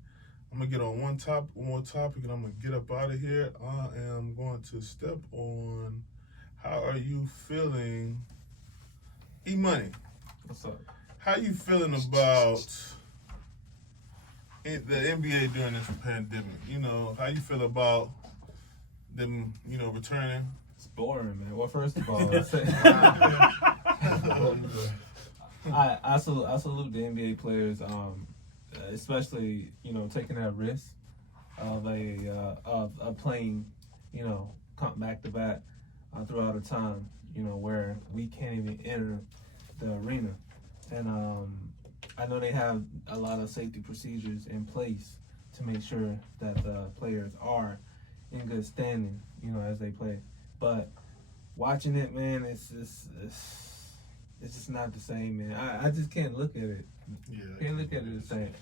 I'm gonna get on one more topic, and I'm gonna get up out of here. I am going to step on, how are you feeling? E-Money. What's up? How you feeling about the NBA during this pandemic? You know, how you feel about them? You know, returning. It's boring, man. Well, first of all, I salute the NBA players, especially taking that risk of playing, come back to back throughout a time where we can't even enter the arena, and I know they have a lot of safety procedures in place to make sure that the players are in good standing, as they play. But watching it, man, it's just not the same, man. I just can't look at it. Yeah. Can't look at it the same.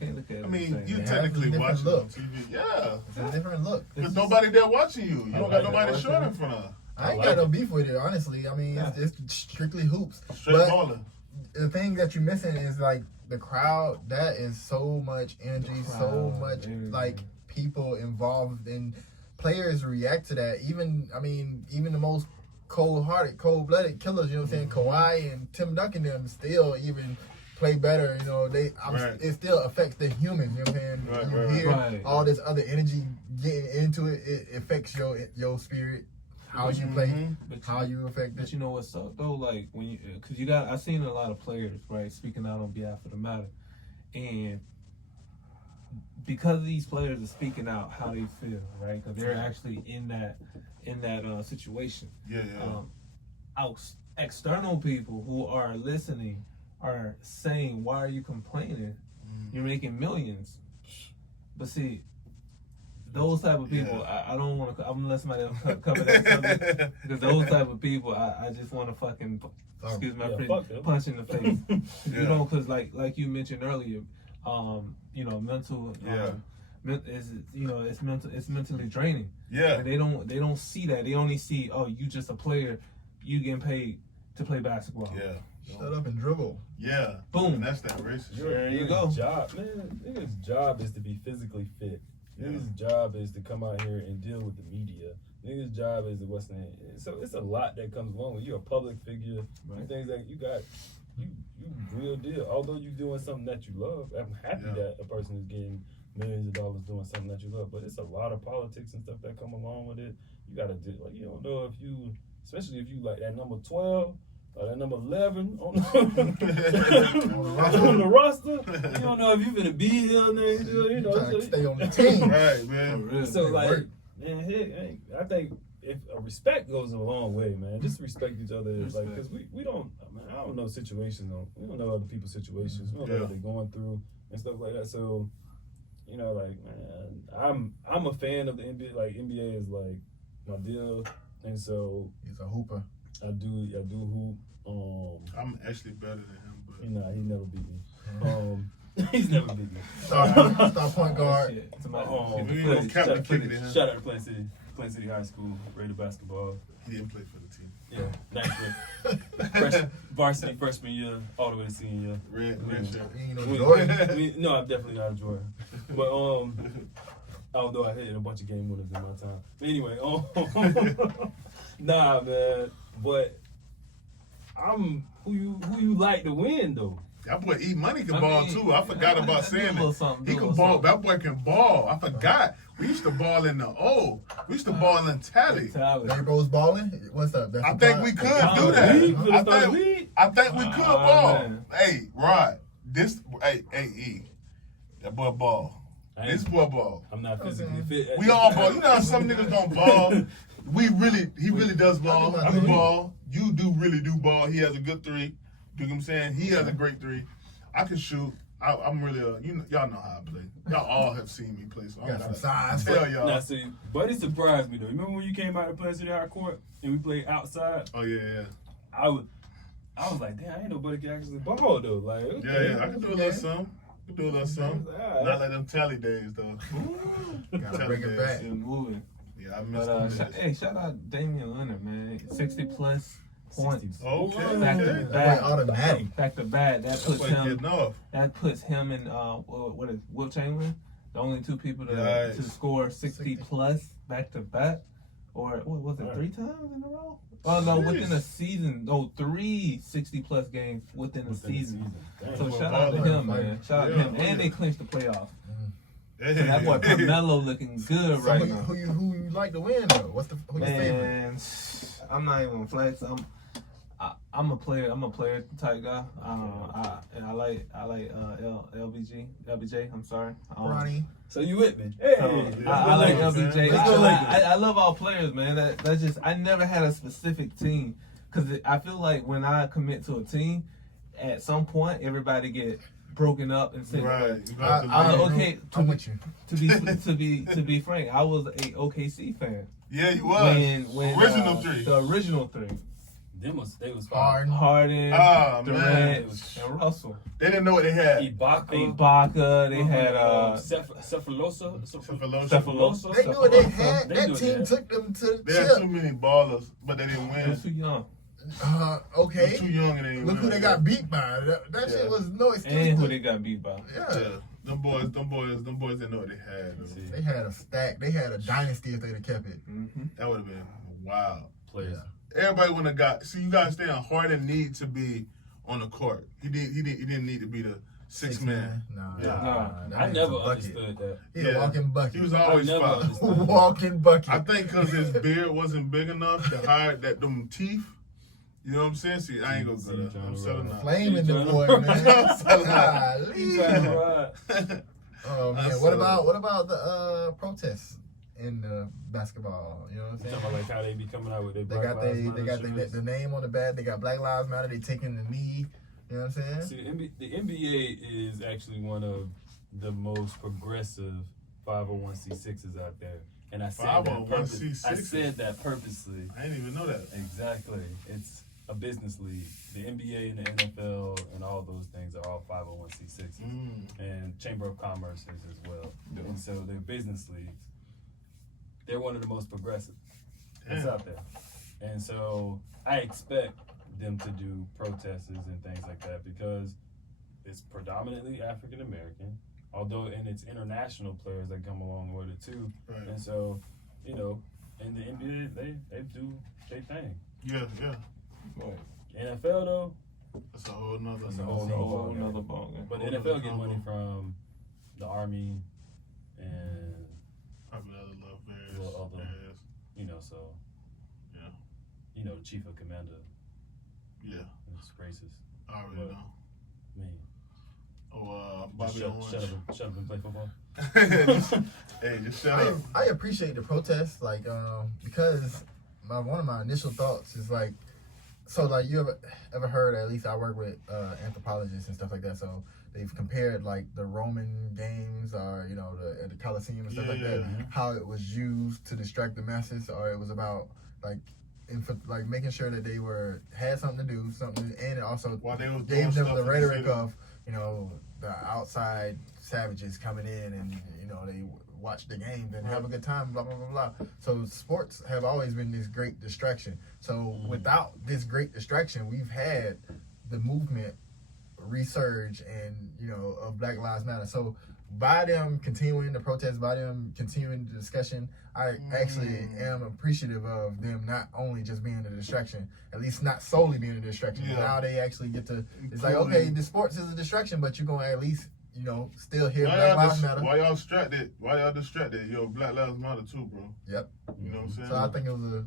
Can't look at it. I mean, the same, you man. technically It has a watching different on TV. Yeah. It's a different look. There's nobody there watching you. You don't got Nobody nobody there short in watching. front of. I ain't got no beef with it, honestly. I mean, it's strictly hoops. Straight But balling. the thing that you're missing is like the crowd. That is so much energy, so much like people involved, and players react to that. Even the most cold-hearted, cold-blooded killers. You know what I'm saying? Kawhi and Tim Duncan them still even play better. It still affects the human. You know what I'm saying? You hear all this other energy getting into it. It affects your spirit. How you play, how you affect But it. you know what's up though? Like when I've seen a lot of players, right, speaking out on behalf of the matter, and because these players are speaking out how they feel, right? Because they're actually in that situation. Yeah. External people who are listening are saying, "Why are you complaining? You're making millions." But see, those type of people, I don't want to. I'm gonna let somebody else cover that subject, because those type of people, I just want to fucking, excuse my punch in the face. Because like you mentioned earlier, mental. It's mentally draining. Yeah. And they don't see that. They only see, oh, you just a player, you getting paid to play basketball. Yeah. Shut up and dribble. Yeah. Boom. And that's that racist. There you go. Niggas' job is to be physically fit. Niggas' job is to come out here and deal with the media. Niggas' job is to what's name. So it's a lot that comes along when you're a public figure. Right. Things like you real deal. Although you doing something that you love, I'm happy that a person is getting millions of dollars doing something that you love. But it's a lot of politics and stuff that come along with it. You gotta do you don't know if you, especially if you like that number 12. Or that number 11 on the roster. You don't know if you're gonna be here next year, Trying to stay on the team. Right, man. So man, I think if respect goes a long way, man. Just respect each other, because we don't. I don't know situations. We don't know other people's situations. We don't know what they're going through and stuff like that. So, man, I'm a fan of the NBA. Like NBA is like my deal, and so he's a hooper. I do hoop. I'm actually better than him, but he never beat me. He's never beat me. Star point guard. Shout out to Plain City High School, Raider basketball. He didn't play for the team. Yeah, ninth grade. Varsity freshman year, all the way to senior year. Red shirt. You know Jordan. No, I'm definitely not a Jordan. But although I hit a bunch of game winners in my time. But anyway, nah, man. But I'm who you like to win though. That boy E-Money can ball too. I forgot about saying that. He can ball. Something. That boy can ball. I forgot. We used to ball in the O. We used to ball in Tally. Neighbors balling. What's up? I think we could do that. I think we could ball. Man. Hey, Rod. E. That boy ball. This boy ball. I'm not physically fit. We all ball. You know how some niggas don't ball. He really does ball. I ball. You really do ball. He has a good three. You know what I'm saying? He has a great three. I can shoot. I'm really y'all know how I play. Y'all all have seen me play. So I'm Got some size. tell y'all. Now see, Buddy surprised me though. You remember when you came out to Plain City High Court and we played outside? Oh yeah. I was like, damn, ain't nobody can actually ball though. Like, okay, Yeah. I can do a little something. Not like them Tally days though. Gotta bring it back. Still moving. Yeah, I miss But them days. hey, shout out Damian Lillard, man. 60 plus points. Okay. Back to That back. boy automatic. Back to back. That That's puts like him. getting off. That puts him and what is Will Chamberlain, the only two people to score 60 plus back to back. Or what was it, Right. 3 times in a row? Oh no, within a season. No, 3 60+ games within a season. Damn. So Well, shout out to baller, him, man. Shout out to Yeah, him. oh, And yeah. they clinched the playoffs. Yeah. So that boy Carmelo looking good So right who, now. who you like to win though? Who your favorite? Man, I'm not even gonna flex. I'm a player. I'm a player type guy. I like LBJ. I'm sorry. Ronnie. So you with me? Hey, So, Yeah. I like Lakers, man. LBJ. Let's go Lakers. I love all players, man. That's just I never had a specific team because I feel like when I commit to a team, at some point everybody get broken up and sent away. Right. You got to I'm leave. okay I'm with you. to be frank. I was a OKC fan Yeah, you was. when Original 3. the original 3. they was fine. Harden. Harden, Ah, Durant, man. and Russell. They didn't know what they had. Ibaka. Ibaka, they had Cephalosa. Cephalosa. They knew what they had. They That knew team that. took them to the They had too chip. many ballers, but they didn't they was win. too young. They're Okay. too young and they didn't Look who win. they got beat by. That shit Yeah. was no excuse. And who they got beat by. Yeah. Yeah. Them boys didn't know what they had. Though. They had a stack. They had a dynasty if they'd have kept it. Mm-hmm. That would have been wild. Players. Everybody wouldn't have got. See, you gotta stay on. Harden need to be on the court. He didn't need to be the six man. Nah. Yeah. That I nigga's never a bucket. understood that. He a walking bucket. He was always I never foul. understood. walking bucket. I think because his beard wasn't big enough to hide them teeth. You know what I'm saying? See, I ain't gonna go there. I'm selling out. Flaming the boy, man. He trying to ride. Oh man, That's what so- about the protests in the basketball? You know what I'm You saying? talking about like how they be coming out with their They Black got Lives they Matter got shirts? the name on the bat. They got Black Lives Matter. They taking the knee. You know what I'm saying? See, the NBA is actually one of the most progressive 501c6s out there, and I said that 501c6s? I said that purposely. I didn't even know that. Exactly, it's a business league. The NBA and the NFL and all those things are all 501c6s, and Chamber of Commerce is as well. And so they're business leagues. They're one of the most progressive that's Yeah. out there, and so I expect them to do protests and things like that because it's predominantly African American, although and it's international players that come along with it too. Right. And so, you know, in the NBA they do their thing. Yeah. Boy, NFL though, That's a whole nother. That's a whole ball game. nother ball game. but the Whole NFL nother get combo. money from the Army and Probably other love Well, other- areas. you know, so Yeah. you know, Chief of Commander Yeah. is racist. I already What? know. Man, Oh, just Bobby Owens. shut up and play football. Hey, just shut up. I appreciate the protests, like because one of my initial thoughts is like, so like you ever heard? At least I work with anthropologists and stuff like that. So they've compared like the Roman games or at the Colosseum and stuff like that, Yeah. how it was used to distract the masses, or it was about like making sure that they had something to do, and it also While they was doing gave them stuff the in the rhetoric city. of the outside savages coming in and they watch the games and have a good time, blah blah blah blah. So sports have always been this great distraction. So without this great distraction, we've had the movement resurge and of Black Lives Matter. So by them continuing the protest, by them continuing the discussion, I actually am appreciative of them not only just being a distraction, at least not solely being a distraction. Yeah. Now they actually get to. It's like, Including- okay, the sports is a distraction, but you're gonna at least still hear Why Black y'all, Lives Matter. why y'all distracted? Why y'all distracted? Yo, Black Lives Matter too, bro. Yep. You know what I'm saying? So I think it was a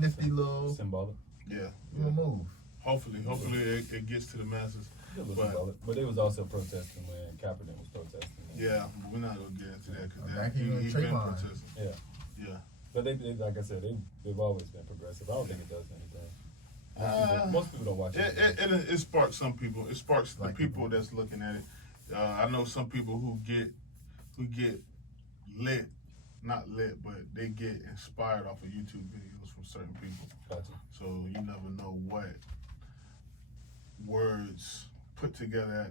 nifty little Symbolic. Yeah. move. Hopefully it gets to the masses. It was But- symbolic. But they was also protesting when Kaepernick was protesting. Yeah, but we're not gonna get into that Back because even he been Trayvon. protesting. Yeah. Yeah. But they like I said, they've always been progressive. I don't think it does anything. Uh, Most people don't watch it. It sparks some people. It sparks the Like people that's looking at it. I know some people who get lit, not lit, but they get inspired off of YouTube videos from certain people. Gotcha. So you never know what words put together at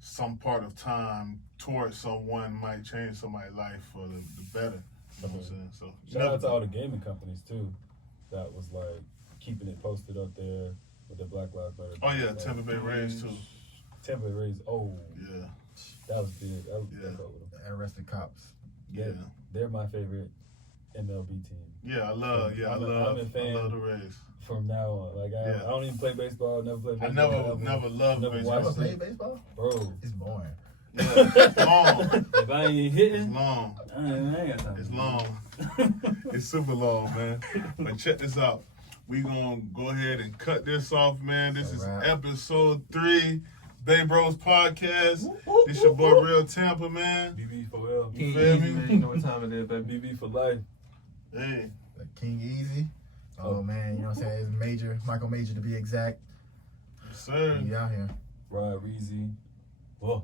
some part of time towards someone might change somebody's life for the better. You know what I'm saying? So you Shout never out to know. all the gaming companies too, that was like keeping it posted up there with the Black Lives Matter. Oh yeah, Like, Tampa Bay Rays too. Tampa Bay Rays. Oh, Yeah, that was big. That was Yeah. big over them. Arrested cops. yeah. They're my favorite MLB team. Yeah, I love the Rays. From now on, like I don't even play baseball. Never played I baseball. never loved never baseball. You ever watched played it. baseball? Bro. It's boring. Yeah, it's long. If I ain't hitting, It's long. I ain't got time. It's long. It's super long, man. But check this out. We gonna go ahead and cut this off, man. This is episode 3, Bay Bros Podcast. This your boy Real Tampa, man. BB for real. You feel me? Man, you know what time it is, baby. BB for life. Hey. Like King Easy. Oh man, you know what I'm saying? It's Major, Michael Major to be exact. Yes, sir. We out here. Rod Reezy. Whoa.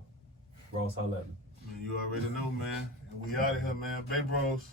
Ross, holla at me. Man, you already know, man. And we out of here, man. Bay Bros.